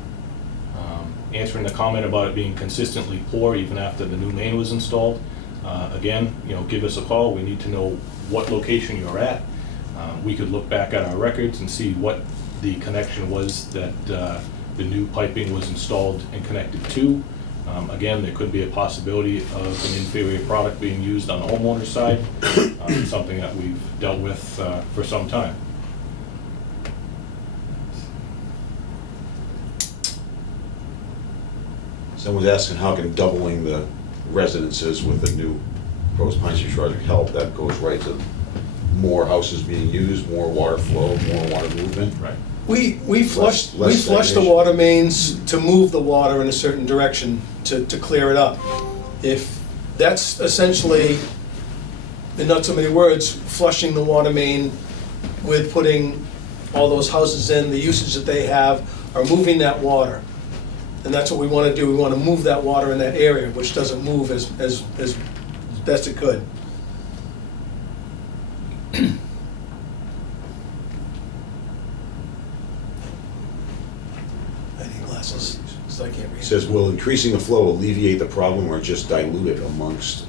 Answering the comment about it being consistently poor even after the new main was installed. Again, give us a call. We need to know what location you're at. We could look back at our records and see what the connection was that the new piping was installed and connected to. Again, there could be a possibility of an inferior product being used on the homeowner's side, something that we've dealt with for some time. Someone's asking how can doubling the residences with the new proposed Pine Street project help? That goes right to more houses being used, more water flow, more water movement. Right. We flush less the stagnation. water mains to move the water in a certain direction to clear it up. If that's essentially, in not so many words, flushing the water main with putting all those houses in, the usage that they have, are moving that water. And that's what we want to do. We want to move that water in that area, which doesn't move as best it could. I need glasses, so I can't read. It says, will increasing the flow alleviate the problem or just dilute it amongst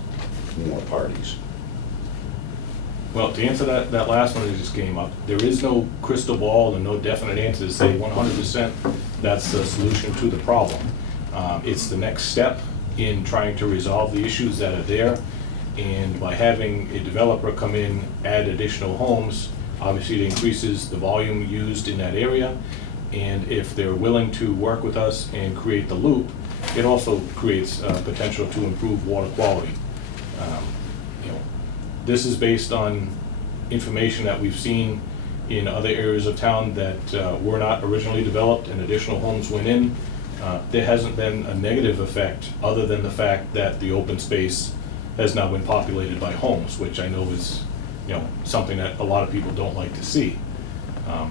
more parties? Well, to answer that last one that just came up, there is no crystal ball and no definite answer to say 100% that's the solution to the problem. It's the next step in trying to resolve the issues that are there. And by having a developer come in, add additional homes, obviously it increases the volume used in that area. And if they're willing to work with us and create the loop, it also creates potential to improve water quality. This is based on information that we've seen in other areas of town that were not originally developed and additional homes went in. There hasn't been a negative effect other than the fact that the open space has now been populated by homes, which I know is something that a lot of people don't like to see.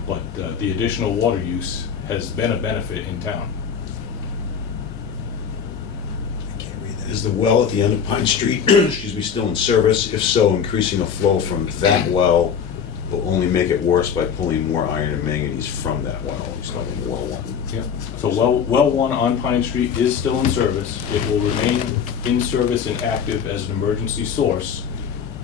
But the additional water use has been a benefit in town. I can't read that. Is the well at the end of Pine Street, excuse me, still in service? If so, increasing the flow from that well will only make it worse by pulling more iron and manganese from that well. He's talking well one. Yeah. So well 1 on Pine Street is still in service. It will remain in service and active as an emergency source.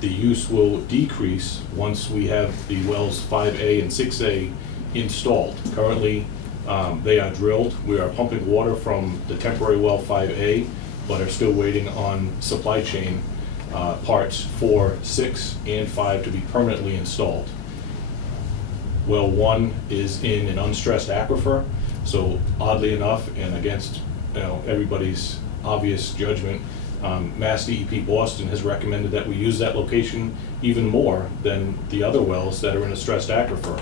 The use will decrease once we have the wells 5A and 6A installed. Currently, they are drilled. We are pumping water from the temporary well 5A, but are still waiting on supply chain parts for 6 and 5 to be permanently installed. Well 1 is in an unstressed aquifer, so oddly enough, and against everybody's obvious judgment, Mass DEP Boston has recommended that we use that location even more than the other wells that are in a stressed aquifer.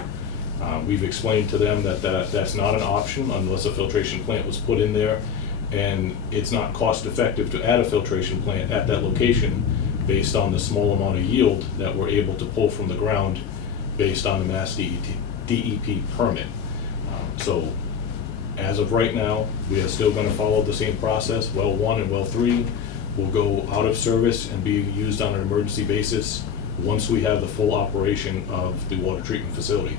We've explained to them that that's not an option unless a filtration plant was put in there, and it's not cost effective to add a filtration plant at that location based on the small amount of yield that we're able to pull from the ground based on the Mass DEP permit. So as of right now, we are still going to follow the same process. Well 1 and well 3 will go out of service and be used on an emergency basis once we have the full operation of the water treatment facility.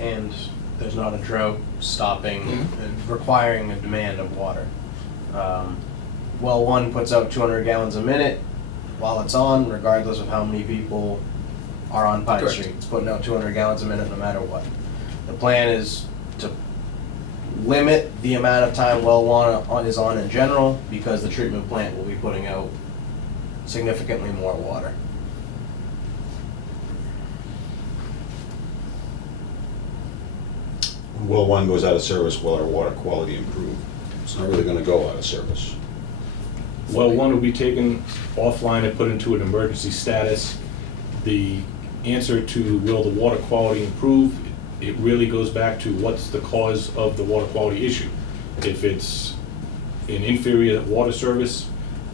And there's not a drought stopping and requiring a demand of water. Well 1 puts out 200 gallons a minute while it's on, regardless of how many people are on Pine Correct. Street. It's putting out 200 gallons a minute no matter what. The plan is to limit the amount of time well 1 is on in general, because the treatment plant will be putting out significantly more water. When well 1 goes out of service, will our water quality improve? It's not really gonna go out of service. Well 1 will be taken offline and put into an emergency status. The answer to will the water quality improve, it really goes back to what's the cause of the water quality issue. If it's an inferior water service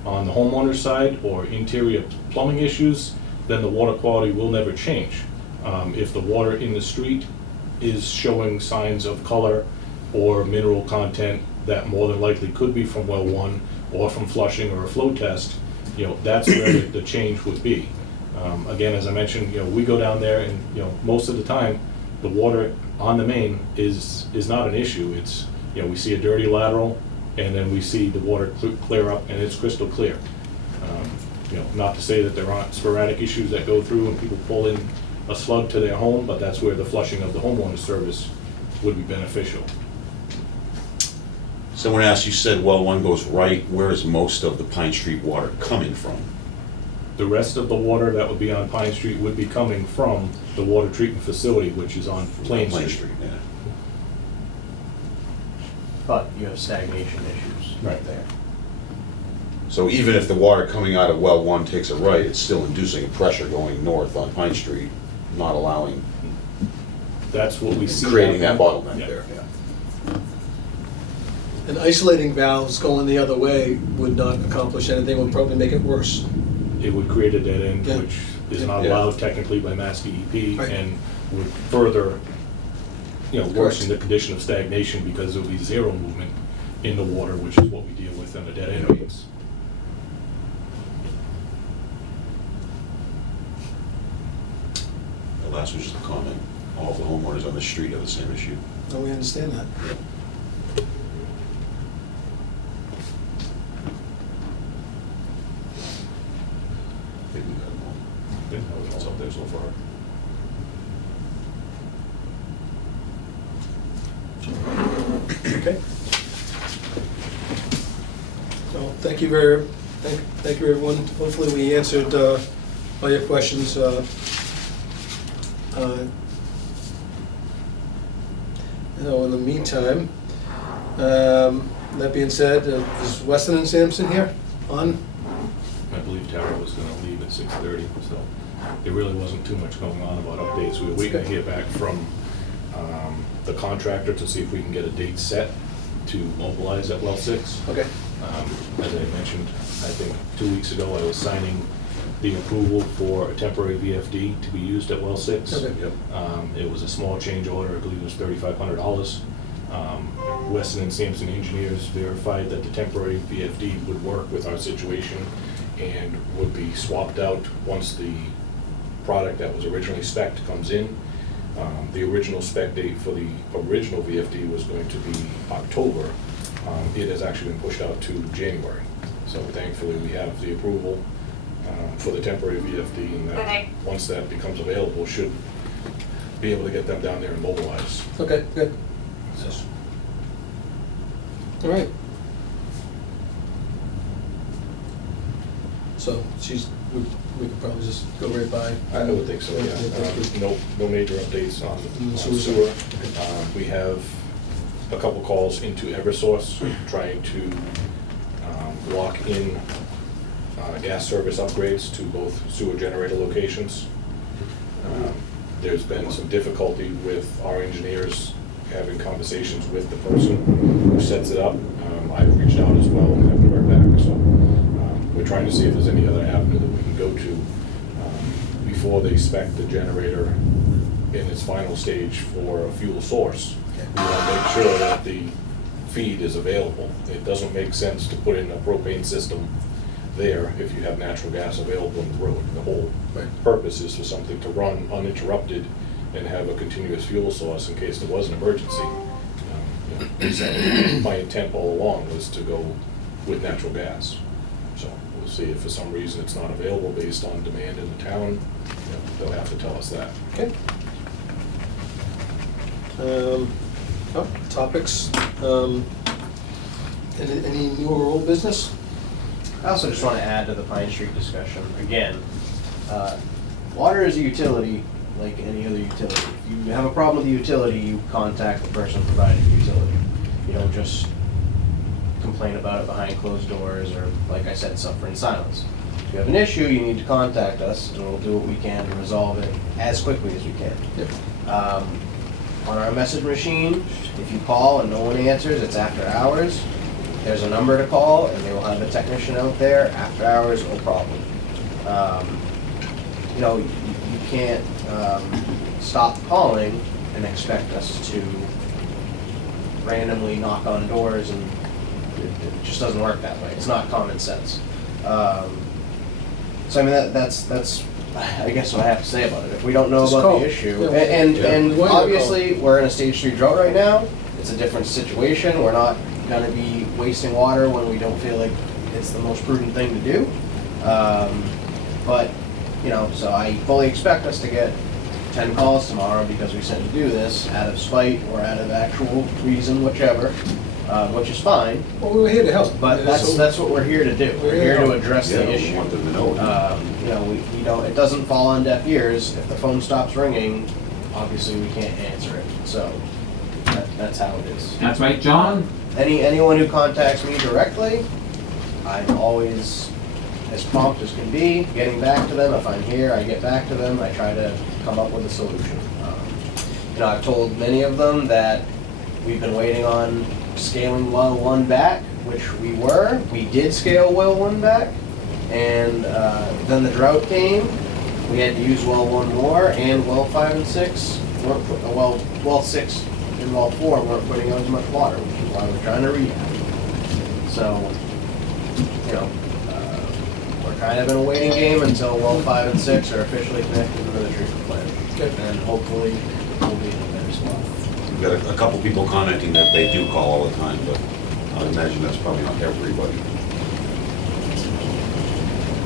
on the homeowner side or interior plumbing issues, then the water quality will never change. If the water in the street is showing signs of color or mineral content that more than likely could be from well 1 or from flushing or a flow test, that's where the change would be. Again, as I mentioned, we go down there and most of the time the water on the main is not an issue. It's we see a dirty lateral and then we see the water clear up and it's crystal clear. Not to say that there aren't sporadic issues that go through and people pull in a slug to their home, but that's where the flushing of the homeowner service would be beneficial. Someone asked, you said well 1 goes right, where is most of the Pine Street water coming from? The rest of the water that would be on Pine Street would be coming from the water treatment facility, which is on Plain Street. Yeah. But you have stagnation issues Right. there. So even if the water coming out of well 1 takes a right, it's still inducing pressure going north on Pine Street, not allowing that's what we see. Creating that happen. bottleneck Yeah. there, yeah. And isolating valves going the other way would not accomplish anything, would probably make it worse. It would create a dead end, Yeah. which is Yeah. not Yeah. allowed technically by Mass DEP, Right. and would further, worsen Correct. the condition of stagnation, because there would be zero movement in the water, which is what we deal with in the dead end means. The last was just a comment. All the homeowners on the street have the same issue. No, we understand that. I think we got them all. Yeah, what's up there so far? Okay. Well, thank you everyone. Hopefully we answered all your questions. In the meantime, that being said, is Weston and Sampson here on? I believe Tara was gonna leave at 6:30, so there really wasn't too much going on about updates. We were waiting to hear back from the contractor to see if we can get a date set to mobilize at well 6. Okay. As I mentioned, I think 2 weeks ago, I was signing the approval for a temporary VFD to be used at well 6. Okay. Yep. It was a small change order, I believe it was $3,500. Weston and Sampson engineers verified that the temporary VFD would work with our situation and would be swapped out once the product that was originally spec'd comes in. The original spec date for the original VFD was going to be October. It has actually been pushed out to January. So thankfully, we have the approval for the temporary VFD, and that, once that becomes available, should be able to get them down there and mobilize. Okay, good. All right. So we could probably just go right by. I would think so, yeah. No major updates on Sewer. sewer. We have a couple calls into Eversource, trying to lock in gas service upgrades to both sewer generator locations. There's been some difficulty with our engineers having conversations with the person who sets it up. I've reached out as well and haven't heard back, so we're trying to see if there's any other avenue that we can go to before they spec the generator in its final stage for a fuel source. We want to make sure that the feed is available. It doesn't make sense to put in a propane system there if you have natural gas available in the road. The whole purpose is for something to run uninterrupted and have a continuous fuel source in case there was an emergency. My intent all along was to go with natural gas. So we'll see if for some reason it's not available based on demand in the town. They'll have to tell us that. Okay. Topics. Any new or old business? I also just want to add to the Pine Street discussion, again, water is a utility like any other utility. If you have a problem with the utility, you contact the person providing the utility. You don't just complain about it behind closed doors or, like I said, suffer in silence. If you have an issue, you need to contact us, and we'll do what we can to resolve it as quickly as we can. Yep. On our message machine, if you call and no one answers, it's after hours. There's a number to call, and they will have a technician out there after hours, no problem. You can't stop calling and expect us to randomly knock on doors, and it just doesn't work that way. It's not common sense. So I mean, that's I guess what I have to say about it. If we don't know Just about call. the issue, Yeah. and We want you to obviously we're in a stage 3 drought right now. It's a different situation. We're not going to be wasting water when we don't feel like it's the most prudent thing to do. But so I fully expect us to get 10 calls tomorrow because we said to do this out of spite or out of actual reason, whichever, which is fine. Well, we were here to help. But that's what we're here to do. We're here to address the We issue. want them to know. We don't. It doesn't fall on deaf ears. If the phone stops ringing, obviously we can't answer it. So that's how it is. That's right, John? Anyone who contacts me directly, I'm always as prompt as can be, getting back to them. If I'm here, I get back to them. I try to come up with a solution. know, I've told many of them that we've been waiting on scaling well one back, which we were. We did scale well one back, and then the drought came. We had to use well one more, and well 5 and 6 weren't well 6 and well 4 weren't putting out as much water, which is why we're trying to rehab. So, you know, we're kind of in a waiting game until well 5 and 6 are officially connected to the treatment plant. And hopefully we'll be in a better spot. We've got a couple people commenting that they do call all the time, but I imagine that's probably not everybody.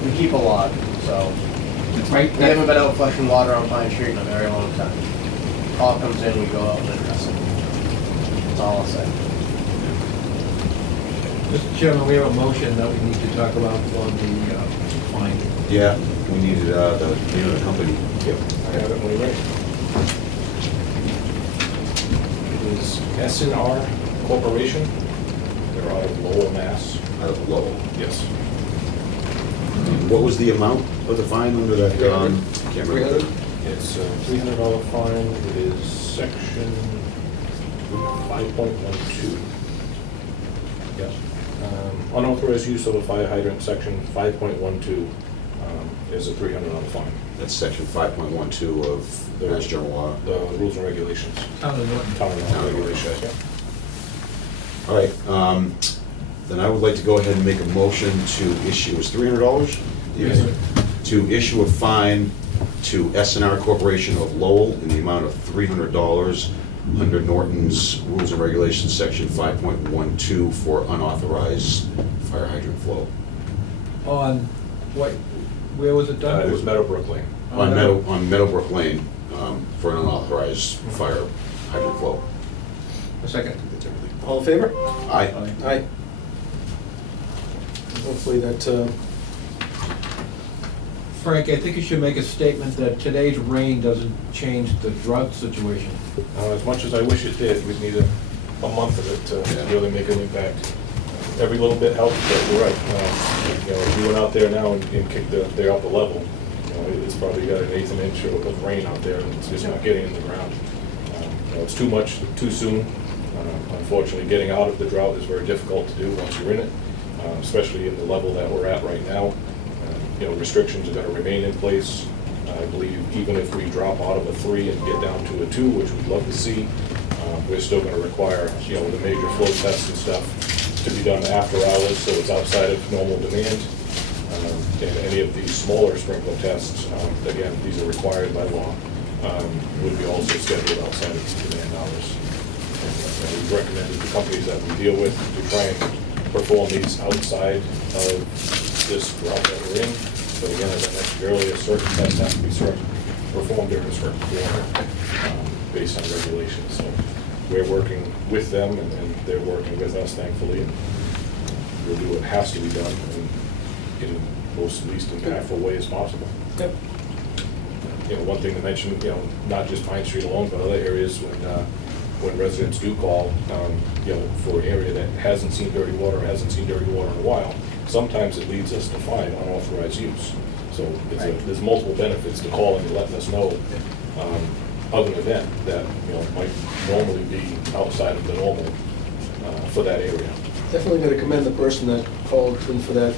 We keep a log, so That's right. we haven't been out flushing water on Pine Street in a very long time. Call comes in, we go out and address it. That's all I'll say. Mr. Chairman, we have a motion that we need to talk about on the fine. Yeah, we needed the name of the company. Yep, I have it when you're ready. It is S&R Corporation. They're out of Lowell, Mass. Out of Lowell. Yes. What was the amount of the fine under that? Can't remember. 300? It's a $300 fine. It is section 5.12. Yes. Unauthorized use of a fire hydrant, section 5.12 is a $300 fine. That's section 5.12 of The- Mass General Law. The rules and regulations. Town of Norton. Town and regulations, yeah. All right, then I would like to go ahead and make a motion to issue, is $300? Yes, sir. To issue a fine to S&R Corporation of Lowell in the amount of $300 under Norton's Rules and Regulations, section 5.12 for unauthorized fire hydrant flow. On, what, where was it done? It was Meadowbrook Lane. On Meadowbrook Lane, for an unauthorized fire hydrant flow. A second. That's everything. All in favor? Aye. Aye. Hopefully that, Frank, I think you should make a statement that today's rain doesn't change the drought situation. As much as I wish it did, we'd need a month of it to really make an impact. Every little bit helps, but you're right. You know, if you went out there now and kicked their upper level, you know, it's probably got an eighth of an inch of rain out there, and it's just not getting in the ground. You know, it's too much, too soon. Unfortunately, getting out of the drought is very difficult to do once you're in it, especially in the level that we're at right now. You know, restrictions are going to remain in place. I believe even if we drop out of a 3 and get down to a 2, which we'd love to see, we're still going to require, you know, the major flow tests and stuff to be done after hours, so it's outside of normal demand. And any of these smaller sprinkler tests, again, these are required by law, would be also scheduled outside of demand hours. And we've recommended the companies that we deal with to try and perform these outside of this drought that we're in. But again, as I mentioned earlier, certain tests have to be performed during a certain quarter based on regulations. So we're working with them, and they're working with us, thankfully, and we'll do what has to be done in most least impactful way as possible. Yep. You know, one thing to mention, you know, not just Pine Street alone, but other areas when residents do call, you know, for an area that hasn't seen dirty water, in a while, sometimes it leads us to find unauthorized use. So there's multiple benefits to calling and letting us know of an event that, you know, might normally be outside of the normal for that area. definitely gotta commend the person that called in for that,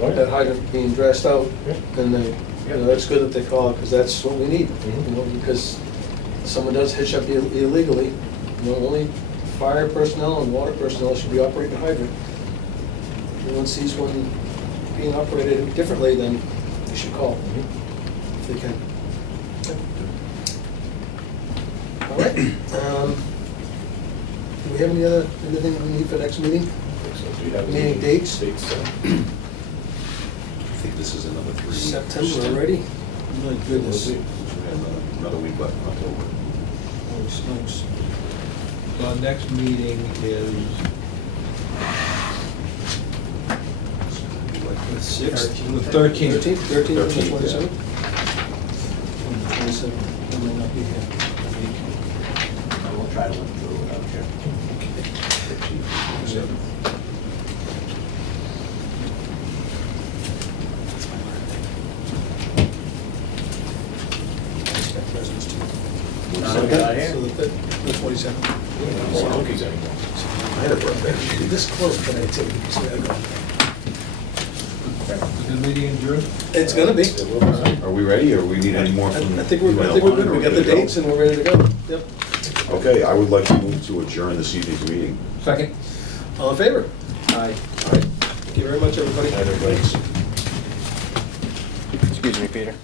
Right. that hydrant being dressed out. Yeah. And they, you know, that's good that they called, because that's what we need. Mhm. You know, because someone does hitch up illegally, you know, only fire personnel and water personnel should be operating a hydrant. If anyone sees one being operated differently, then they should call, if they can. All right. Do we have anything we need for next meeting? So do you have any Meeting dates? Dates set? I think this is another 3 weeks. September already? My goodness. We have another week left in October. Holy smokes. Our next meeting is, The sixth? The 13th. 13th and the 13th, yeah. 27th? 27th, I may not be here. I will try to look through it, I'm sure. 13th, 27th. That's my birthday. I expect presents too. So the 27th. Cookies anymore. I had a birthday. This close, but I take it, so I go. Is the meeting adjourned? It's gonna be. It will be. Are we ready, or we need any more I from? think we're good. We got the dates and we're ready to go. Yep. Okay, I would like to move to adjourn this evening's meeting. Second? All in favor? Aye. All right. Thank you very much, everybody. Thanks. Excuse me, Peter.